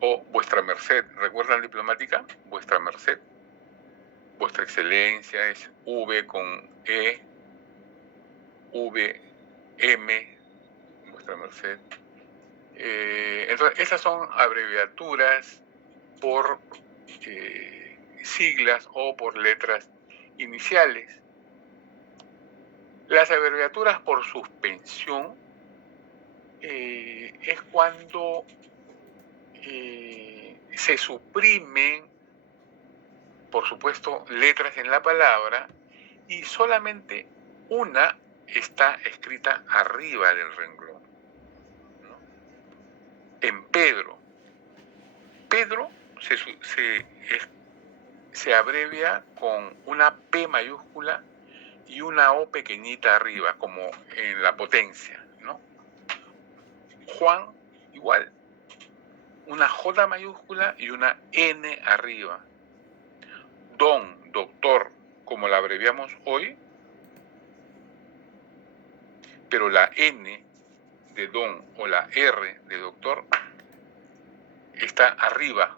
O vuestra merced, ¿recuerdan diplomática? Vuestra merced, vuestra excelencia es V con E, V, M, vuestra merced. Entonces, esas son abreviaturas por siglas o por letras iniciales. Las abreviaturas por suspensión es cuando se suprimen, por supuesto, letras en la palabra y solamente una está escrita arriba del renglón, ¿no? En Pedro. Pedro se abrevia con una P mayúscula y una O pequeñita arriba, como en la potencia, ¿no? Juan, igual, una J mayúscula y una N arriba. Don, doctor, como la abreviamos hoy, pero la N de don o la R de doctor está arriba,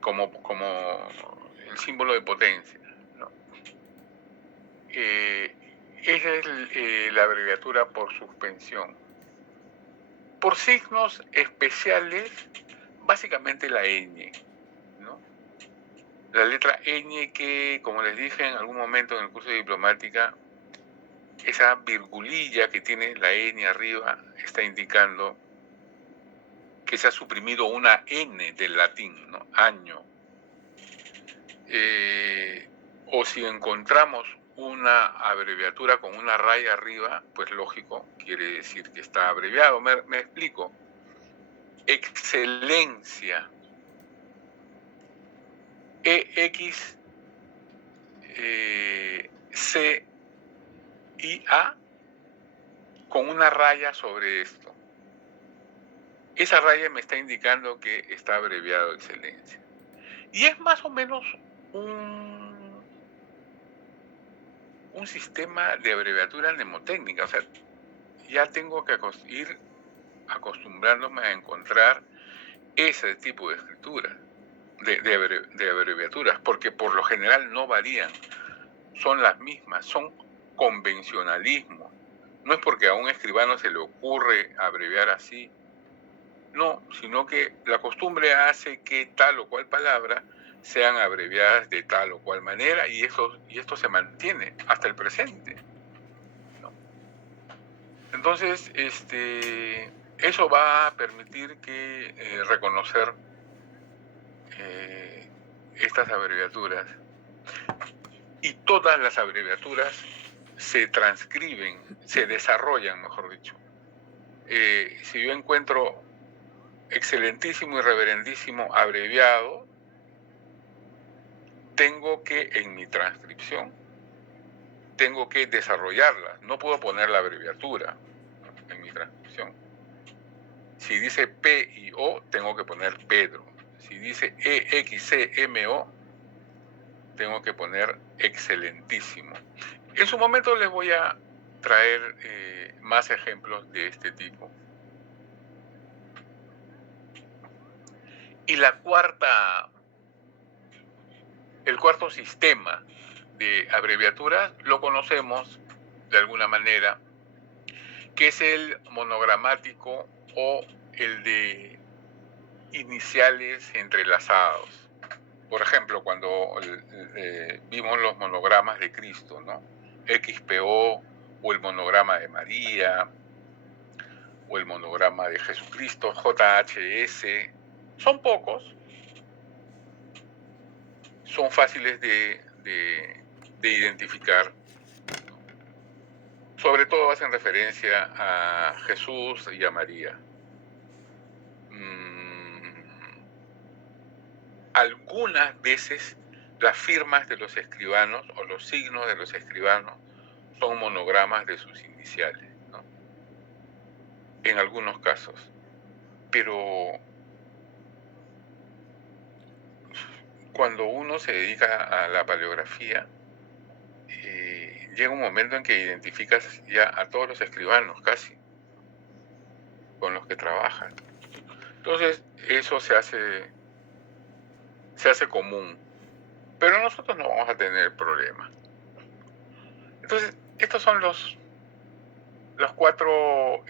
como el símbolo de potencia, ¿no? Esa es la abreviatura por suspensión. Por signos especiales, básicamente la ñ, ¿no? La letra ñ que, como les dije en algún momento en el curso de diplomática, esa virgulilla que tiene la ñ arriba está indicando que se ha suprimido una N del latín, ¿no? Año. O si encontramos una abreviatura con una raya arriba, pues lógico, quiere decir que está abreviado. Me explico. Excelencia. EXCIA con una raya sobre esto. Esa raya me está indicando que está abreviado excelencia. Y es más o menos un sistema de abreviatura mnemotécnica. O sea, ya tengo que ir acostumbrándome a encontrar ese tipo de escritura, de abreviaturas, porque por lo general no varían, son las mismas, son convencionalismos. No es porque a un escribano se le ocurre abreviar así, no, sino que la costumbre hace que tal o cual palabra sean abreviadas de tal o cual manera y esto se mantiene hasta el presente, ¿no? Entonces, eso va a permitir que reconocer estas abreviaturas, y todas las abreviaturas se transcriben, se desarrollan, mejor dicho. Si yo encuentro excelentísimo y reverendísimo abreviado, tengo que, en mi transcripción, tengo que desarrollarla. No puedo poner la abreviatura en mi transcripción. Si dice P y O, tengo que poner Pedro. Si dice EXCMO, tengo que poner excelentísimo. En su momento les voy a traer más ejemplos de este tipo. Y el cuarto sistema de abreviaturas lo conocemos de alguna manera, que es el monogramático o el de iniciales entrelazados. Por ejemplo, cuando vimos los monogramas de Cristo, ¿no? XPO, o el monograma de María, o el monograma de Jesucristo, JHS. Son pocos, son fáciles de identificar. Sobre todo hacen referencia a Jesús y a María. Algunas veces las firmas de los escribanos o los signos de los escribanos son monogramas de sus iniciales, ¿no? En algunos casos. Pero cuando uno se dedica a la paleografía, llega un momento en que identificas ya a todos los escribanos casi con los que trabajan. Entonces eso se hace común, pero nosotros no vamos a tener problema. Entonces estos son los cuatro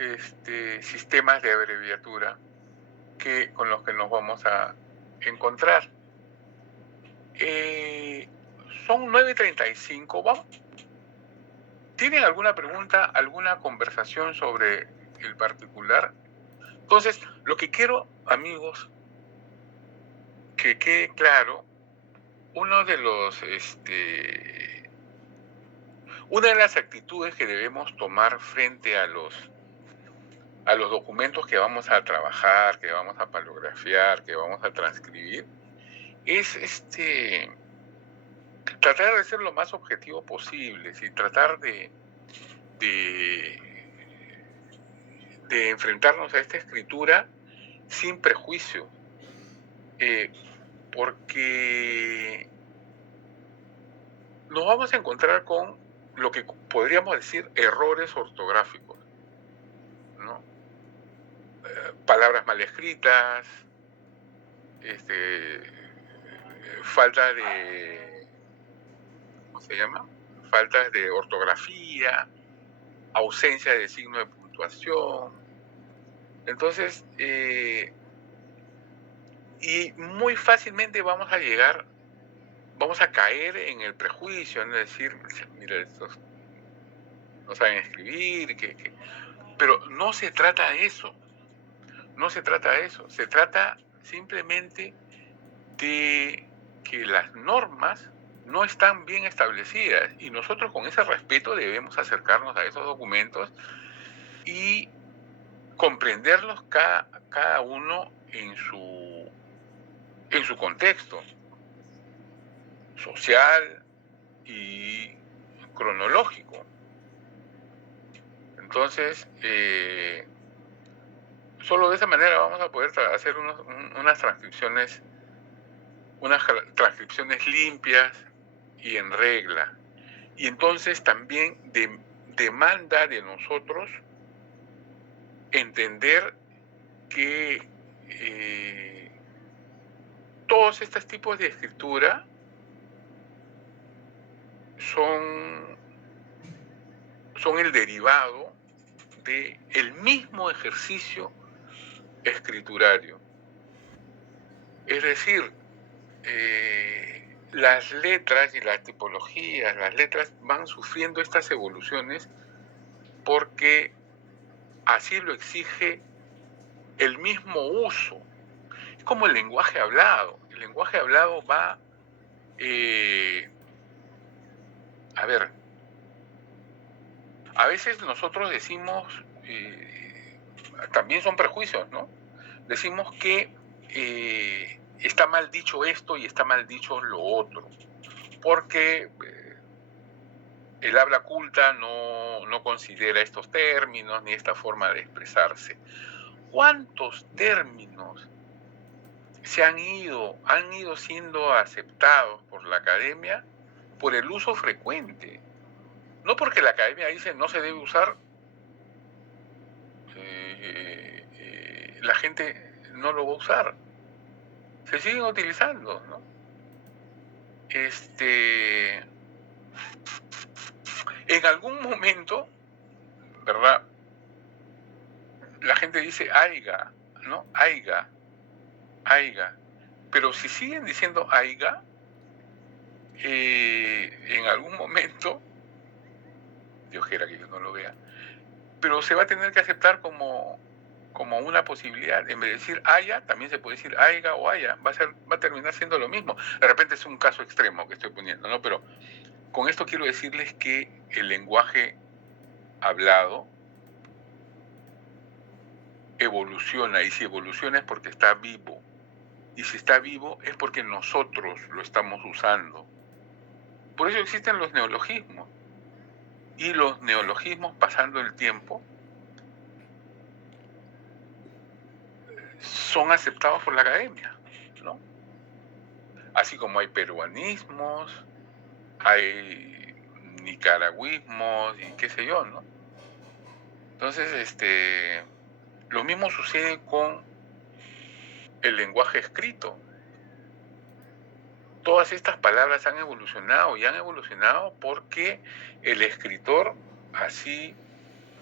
sistemas de abreviatura con los que nos vamos a encontrar. Son 9:35, ¿Tienen alguna pregunta, alguna conversación sobre el particular? Entonces, lo que quiero, amigos, que quede claro, una de las actitudes que debemos tomar frente a los documentos que vamos a trabajar, que vamos a palografiar, que vamos a transcribir, es tratar de ser lo más objetivo posible, y tratar de enfrentarnos a esta escritura sin prejuicio, porque nos vamos a encontrar con lo que podríamos decir errores ortográficos, ¿no? Palabras mal escritas, falta de, ¿cómo se llama? Faltas de ortografía, ausencia de signo de puntuación. Entonces, y muy fácilmente vamos a caer en el prejuicio, en decir, mira, estos no saben escribir, pero no se trata de eso, se trata simplemente de que las normas no están bien establecidas y nosotros con ese respeto debemos acercarnos a esos documentos y comprenderlos cada uno en su contexto social y cronológico. Entonces, solo de esa manera vamos a poder hacer unas transcripciones limpias y en regla. Y entonces también demanda de nosotros entender que todos estos tipos de escritura son el derivado del mismo ejercicio escriturario. Es decir, las letras y las tipologías, las letras van sufriendo estas evoluciones porque así lo exige el mismo uso. Es como el lenguaje hablado. El lenguaje hablado va, a veces nosotros decimos, también son prejuicios, ¿no? Decimos que está mal dicho esto y está mal dicho lo otro, porque el habla culta no considera estos términos ni esta forma de expresarse. ¿Cuántos términos han ido siendo aceptados por la academia por el uso frecuente? No porque la academia dice no se debe usar, la gente no lo va a usar. Se siguen utilizando, ¿no? En algún momento, ¿verdad? La gente dice aiga, ¿no? Aiga. Pero si siguen diciendo aiga, en algún momento, Dios quiera que yo no lo vea, pero se va a tener que aceptar como una posibilidad. En vez de decir haya, también se puede decir aiga o haya. Va a terminar siendo lo mismo. De repente es un caso extremo que estoy poniendo, ¿no? Pero con esto quiero decirles que el lenguaje hablado evoluciona, y si evoluciona es porque está vivo. Y si está vivo es porque nosotros lo estamos usando. Por eso existen los neologismos. Y los neologismos, pasando el tiempo, son aceptados por la academia, ¿no? Así como hay peruanismos, hay nicaragüismos y qué sé yo, ¿no? Entonces, lo mismo sucede con el lenguaje escrito. Todas estas palabras han evolucionado y han evolucionado porque el escritor así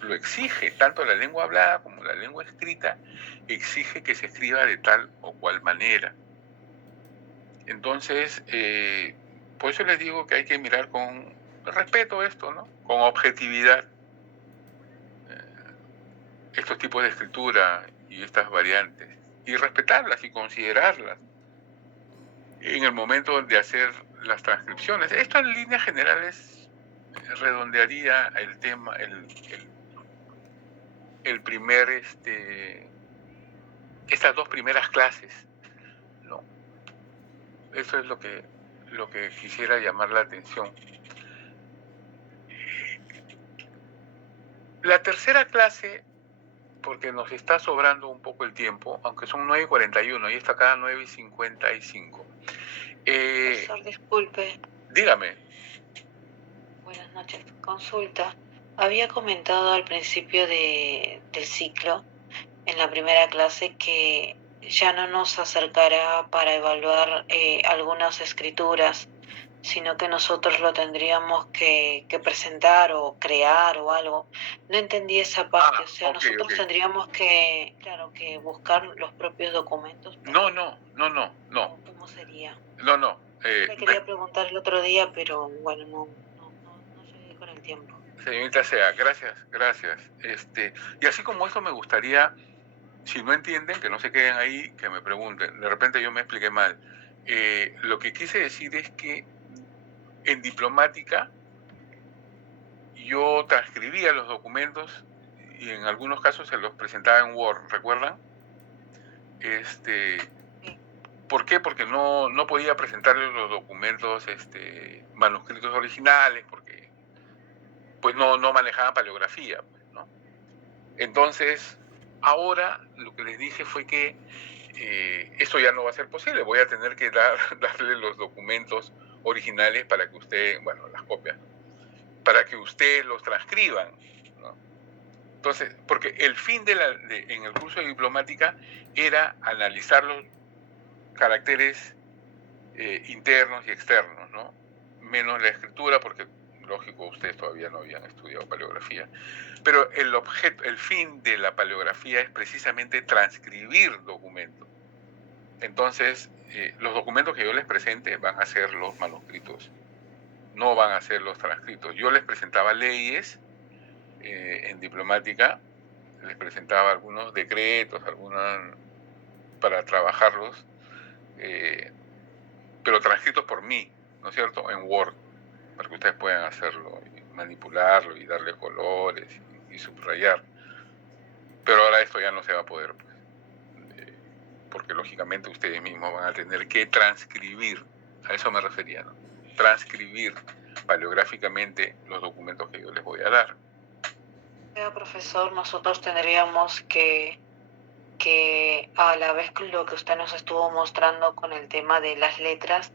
lo exige. Tanto la lengua hablada como la lengua escrita exige que se escriba de tal o cual manera. Entonces, por eso les digo que hay que mirar con respeto esto, ¿no? Con objetividad, estos tipos de escritura y estas variantes, y respetarlas y considerarlas en el momento de hacer las transcripciones. Esto en líneas generales redondearía el tema, el primer, estas dos primeras clases, ¿no? Eso es lo que quisiera llamar la atención. La tercera clase, porque nos está sobrando un poco el tiempo, aunque son 9:41 y está acá 9:55. Profesor, disculpe. Dígame. Buenas noches. Consulta. Había comentado al principio del ciclo, en la primera clase, que ya no nos acercará para evaluar algunas escrituras, sino que nosotros lo tendríamos que presentar o crear o algo. No entendí esa parte, o sea, nosotros tendríamos que, claro, que buscar los propios documentos. No. ¿Cómo sería? No. Me quería preguntar el otro día, pero bueno, no llegué con el tiempo. Señorita Sea, gracias. Y así como eso me gustaría, si no entienden, que no se queden ahí, que me pregunten. De repente yo me expliqué mal. Lo que quise decir es que en diplomática yo transcribía los documentos y en algunos casos se los presentaba en Word, ¿recuerdan? ¿Por qué? Porque no podía presentarles los documentos manuscritos originales, porque pues no manejaban paleografía, pues, ¿no? Entonces, ahora lo que les dije fue que eso ya no va a ser posible. Voy a tener que darle los documentos originales para que usted, bueno, las copias, para que usted los transcriban, ¿no? Entonces, porque el fin en el curso de diplomática era analizar los caracteres internos y externos, ¿no? Menos la escritura, porque lógico, ustedes todavía no habían estudiado paleografía. Pero el fin de la paleografía es precisamente transcribir documentos. Entonces, los documentos que yo les presente van a ser los manuscritos, no van a ser los transcritos. Yo les presentaba leyes en diplomática, les presentaba algunos decretos, para trabajarlos, pero transcritos por mí, ¿no es cierto?, en Word, para que ustedes puedan hacerlo, y manipularlo y darle colores y subrayar. Pero ahora esto ya no se va a poder, pues, porque lógicamente ustedes mismos van a tener que transcribir, a eso me refería, ¿no? Transcribir paleográficamente los documentos que yo les voy a dar. Profesor, nosotros tendríamos que a la vez con lo que usted nos estuvo mostrando con el tema de las letras,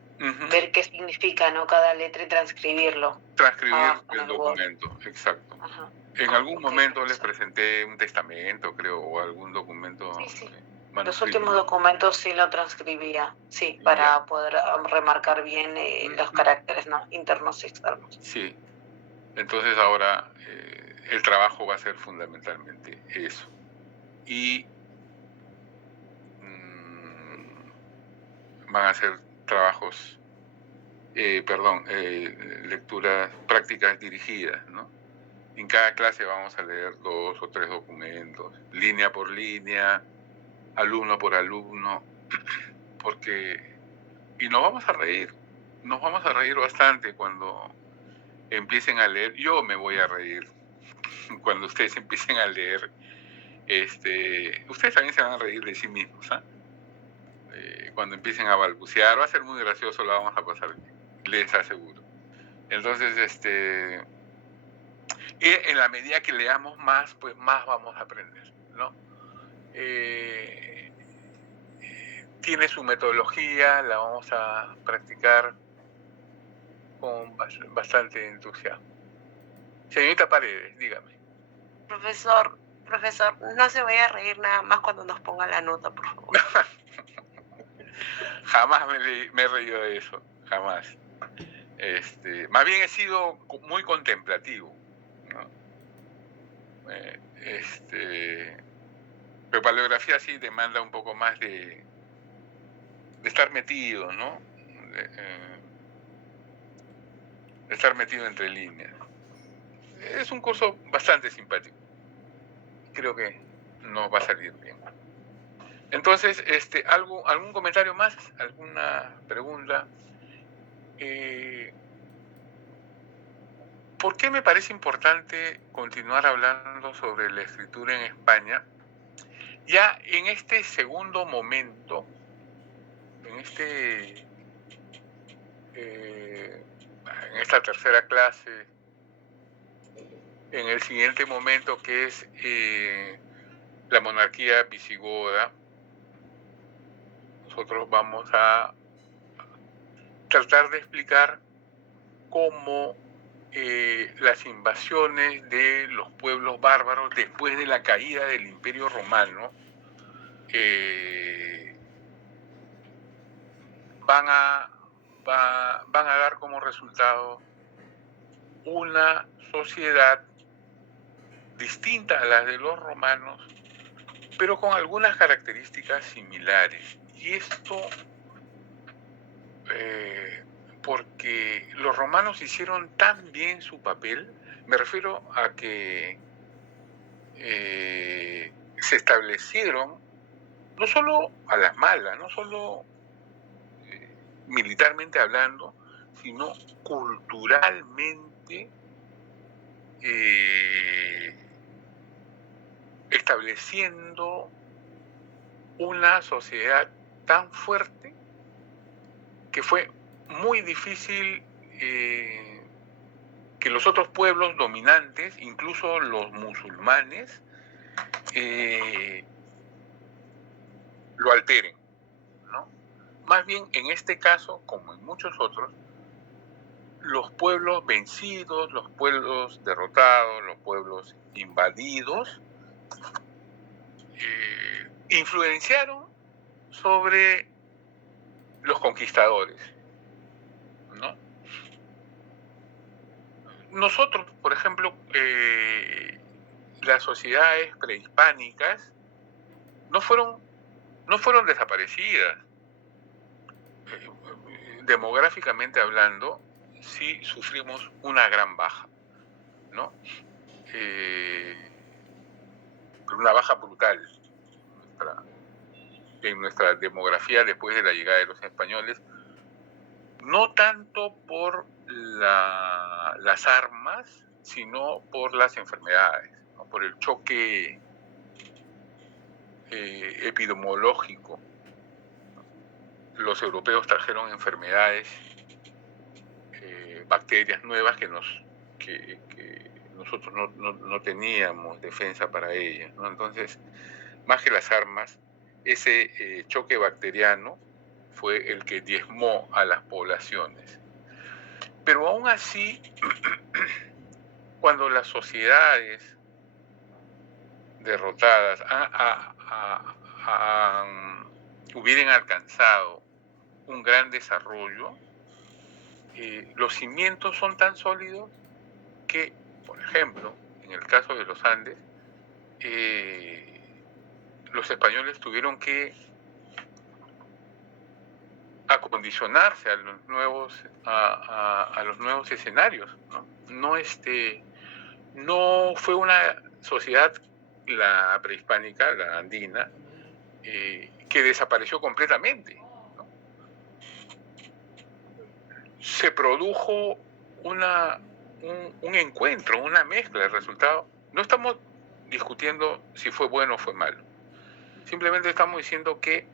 ver qué significa, ¿no?, cada letra y transcribirlo. Transcribir el documento, exacto. Ajá. En algún momento les presenté un testamento, creo, o algún documento. Sí. Los últimos documentos sí lo transcribía, sí, para poder remarcar bien los caracteres, ¿no?, internos y externos. Sí. Entonces ahora el trabajo va a ser fundamentalmente eso. Y van a ser trabajos, lecturas, prácticas dirigidas, ¿no? En cada clase vamos a leer 2 o 3 documentos, línea por línea, alumno por alumno, y nos vamos a reír bastante cuando empiecen a leer. Yo me voy a reír cuando ustedes empiecen a leer. Ustedes también se van a reír de sí mismos, ¿ah? Cuando empiecen a balbucear, va a ser muy gracioso, lo vamos a pasar bien, les aseguro. Entonces, y en la medida que leamos más, pues más vamos a aprender, ¿no? Tiene su metodología, la vamos a practicar con bastante entusiasmo. Señorita Paredes, dígame. Profesor, no se vaya a reír nada más cuando nos ponga la nota, por favor. Jamás me he reído de eso, jamás. Más bien he sido muy contemplativo, ¿no? Pero paleografía sí demanda un poco más de estar metido, ¿no? estar metido entre líneas. Es un curso bastante simpático. Creo que nos va a salir bien. Entonces, ¿algún comentario más? ¿Alguna pregunta? ¿Por qué me parece importante continuar hablando sobre la escritura en España? Ya en este segundo momento, en esta tercera clase, en el siguiente momento que es la monarquía visigoda, nosotros vamos a tratar de explicar cómo las invasiones de los pueblos bárbaros después de la caída del Imperio Romano van a dar como resultado una sociedad distinta a la de los romanos, pero con algunas características similares. Y esto porque los romanos hicieron tan bien su papel, me refiero a que se establecieron no solo a las malas, no solo militarmente hablando, sino culturalmente estableciendo una sociedad tan fuerte que fue muy difícil que los otros pueblos dominantes, incluso los musulmanes, lo alteren, ¿no? Más bien, en este caso, como en muchos otros, los pueblos vencidos, los pueblos derrotados, los pueblos invadidos, influenciaron sobre los conquistadores, ¿no? Nosotros, por ejemplo, las sociedades prehispánicas no fueron desaparecidas. Demográficamente hablando, sí sufrimos una gran baja, ¿no? Una baja brutal en nuestra demografía después de la llegada de los españoles, no tanto por las armas, sino por las enfermedades, ¿no? Por el choque epidemiológico. Los europeos trajeron enfermedades, bacterias nuevas que nosotros no teníamos defensa para ellas, ¿no? Entonces, más que las armas, ese choque bacteriano fue el que diezmó a las poblaciones. Pero aún así, cuando las sociedades derrotadas hubieran alcanzado un gran desarrollo, los cimientos son tan sólidos que, por ejemplo, en el caso de los Andes, los españoles tuvieron que acondicionarse a los nuevos escenarios, ¿no? No fue una sociedad, la prehispánica, la andina, que desapareció completamente, ¿no? Se produjo un encuentro, una mezcla. El resultado, no estamos discutiendo si fue bueno o fue malo, simplemente estamos diciendo que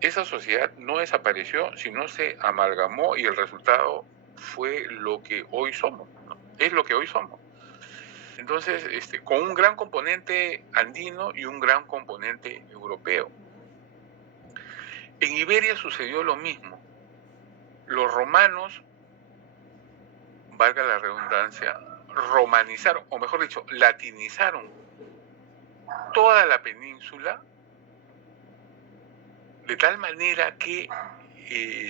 esa sociedad no desapareció, sino se amalgamó, y el resultado fue lo que hoy somos, ¿no? Es lo que hoy somos. Entonces, con un gran componente andino y un gran componente europeo. En Iberia sucedió lo mismo. Los romanos, valga la redundancia, romanizaron, o mejor dicho, latinizaron toda la península, de tal manera que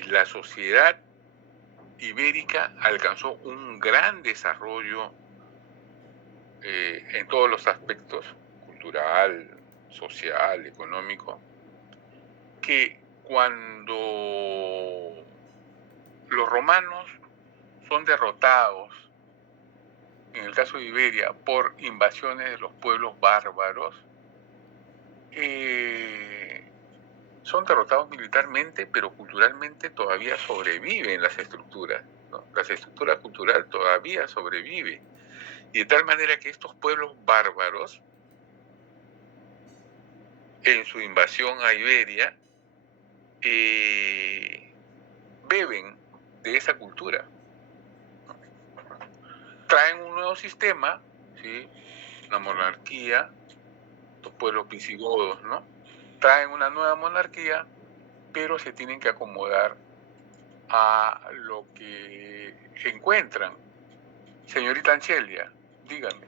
la sociedad ibérica alcanzó un gran desarrollo en todos los aspectos, cultural, social, económico, que cuando los romanos son derrotados, en el caso de Iberia, por invasiones de los pueblos bárbaros, son derrotados militarmente, pero culturalmente todavía sobreviven las estructuras, ¿no? La estructura cultural todavía sobrevive. Y de tal manera que estos pueblos bárbaros, en su invasión a Iberia, beben de esa cultura. Traen un nuevo sistema, ¿sí? Una monarquía, los pueblos visigodos, ¿no? Traen una nueva monarquía, pero se tienen que acomodar a lo que encuentran. Señorita Anchelia, dígame.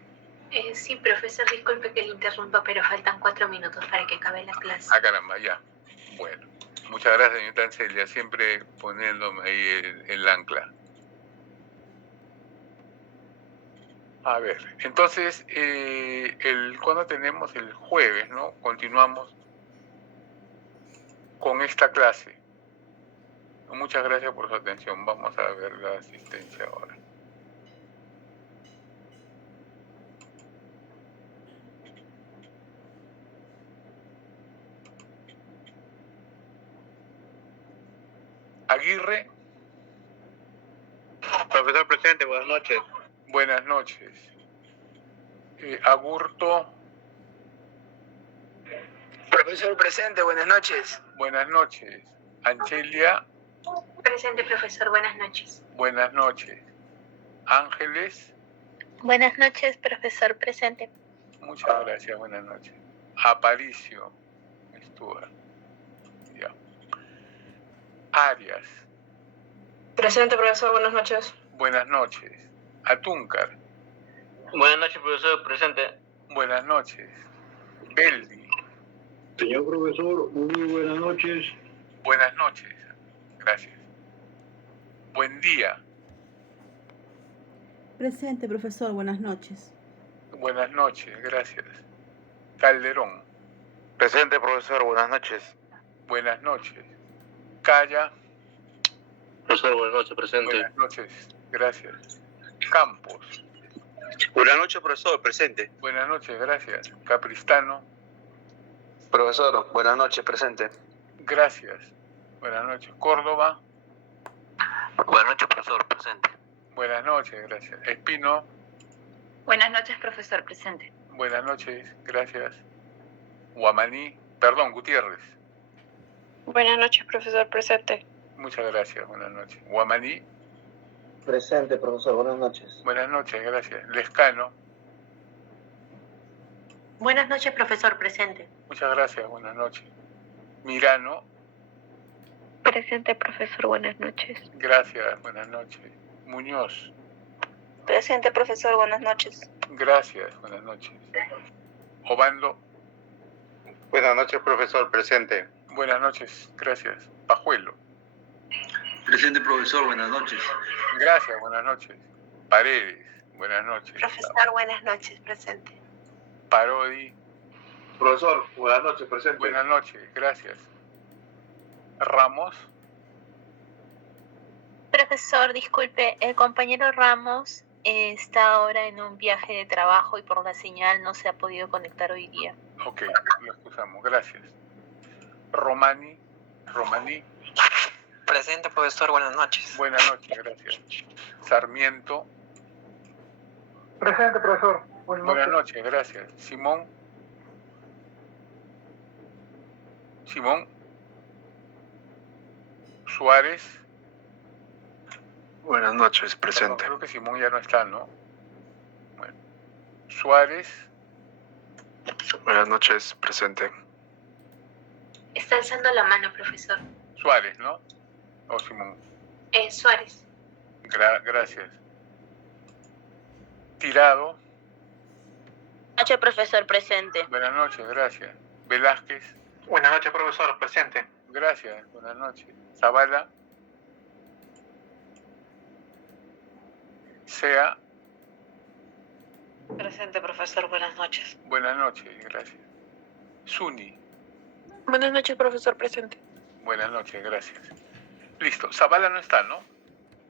Sí, profesor, disculpe que le interrumpa, pero faltan 4 minutos para que acabe la clase. Ah, caramba, ya. Bueno, muchas gracias, señorita Anchelia, siempre poniéndome ahí el ancla. A ver, entonces, ¿cuándo tenemos? El jueves, ¿no? Continuamos con esta clase. Muchas gracias por su atención. Vamos a ver la asistencia ahora. Aguirre. Profesor presente, buenas noches. Buenas noches. Agurto. Profesor presente, buenas noches. Buenas noches. Anchelia. Presente, profesor, buenas noches. Buenas noches. Ángeles. Buenas noches, profesor presente. Muchas gracias, buenas noches. Aparicio. Stuart. Ya. Arias. Presente, profesor, buenas noches. Buenas noches. Atúncar. Buenas noches, profesor presente. Buenas noches. Beldi. Señor profesor, muy buenas noches. Buenas noches. Gracias. Buen día. Presente, profesor, buenas noches. Buenas noches, gracias. Calderón. Presente, profesor, buenas noches. Buenas noches. Calla. Profesor, buenas noches, presente. Buenas noches, gracias. Campos. Buenas noches, profesor, presente. Buenas noches, gracias. Capristano. Profesor, buenas noches, presente. Gracias. Buenas noches. Córdoba. Buenas noches, profesor, presente. Buenas noches, gracias. Espino. Buenas noches, profesor presente. Buenas noches, gracias. Gutiérrez. Buenas noches, profesor presente. Muchas gracias, buenas noches. Guamaní. Presente, profesor, buenas noches. Buenas noches, gracias. Lescano. Buenas noches, profesor presente. Muchas gracias, buenas noches. Mirano. Presente, profesor, buenas noches. Gracias, buenas noches. Muñoz. Presente, profesor, buenas noches. Gracias, buenas noches. Obando. Buenas noches, profesor presente. Buenas noches, gracias. Pajuelo. Presente, profesor, buenas noches. Gracias, buenas noches. Paredes, buenas noches. Profesor, buenas noches, presente. Parodi. Profesor, buenas noches, presente. Buenas noches, gracias. Ramos. Profesor, disculpe, el compañero Ramos está ahora en un viaje de trabajo y por la señal no se ha podido conectar hoy día. Ok, lo excusamos, gracias. Romaní. Presente, profesor, buenas noches. Buenas noches, gracias. Sarmiento. Presente, profesor. Buenas noches, gracias. Simón. Suárez. Buenas noches, presente. Perdón, creo que Simón ya no está, ¿no? Bueno. Suárez. Buenas noches, presente. Está alzando la mano, profesor. Suárez, ¿no? O Simón. Suárez. Gracias. Tirado. Noche, profesor presente. Buenas noches, gracias. Velázquez. Buenas noches, profesor presente. Gracias, buenas noches. Zavala. Sea. Presente, profesor, buenas noches. Buenas noches, gracias. Zuni. Buenas noches, profesor presente. Buenas noches, gracias. Listo. Zavala no está, ¿no?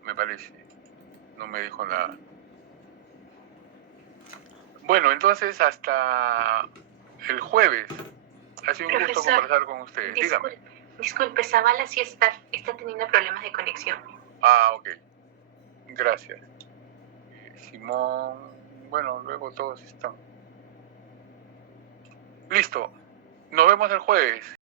Me parece. no me dijo nada. Bueno, entonces hasta el jueves. Ha sido un gusto Profesor, conversar con ustedes. Dígame. Disculpe, Zavala sí está teniendo problemas de conexión. Ah, ok. Gracias. Simón, bueno, luego todos están. Listo. Nos vemos el jueves.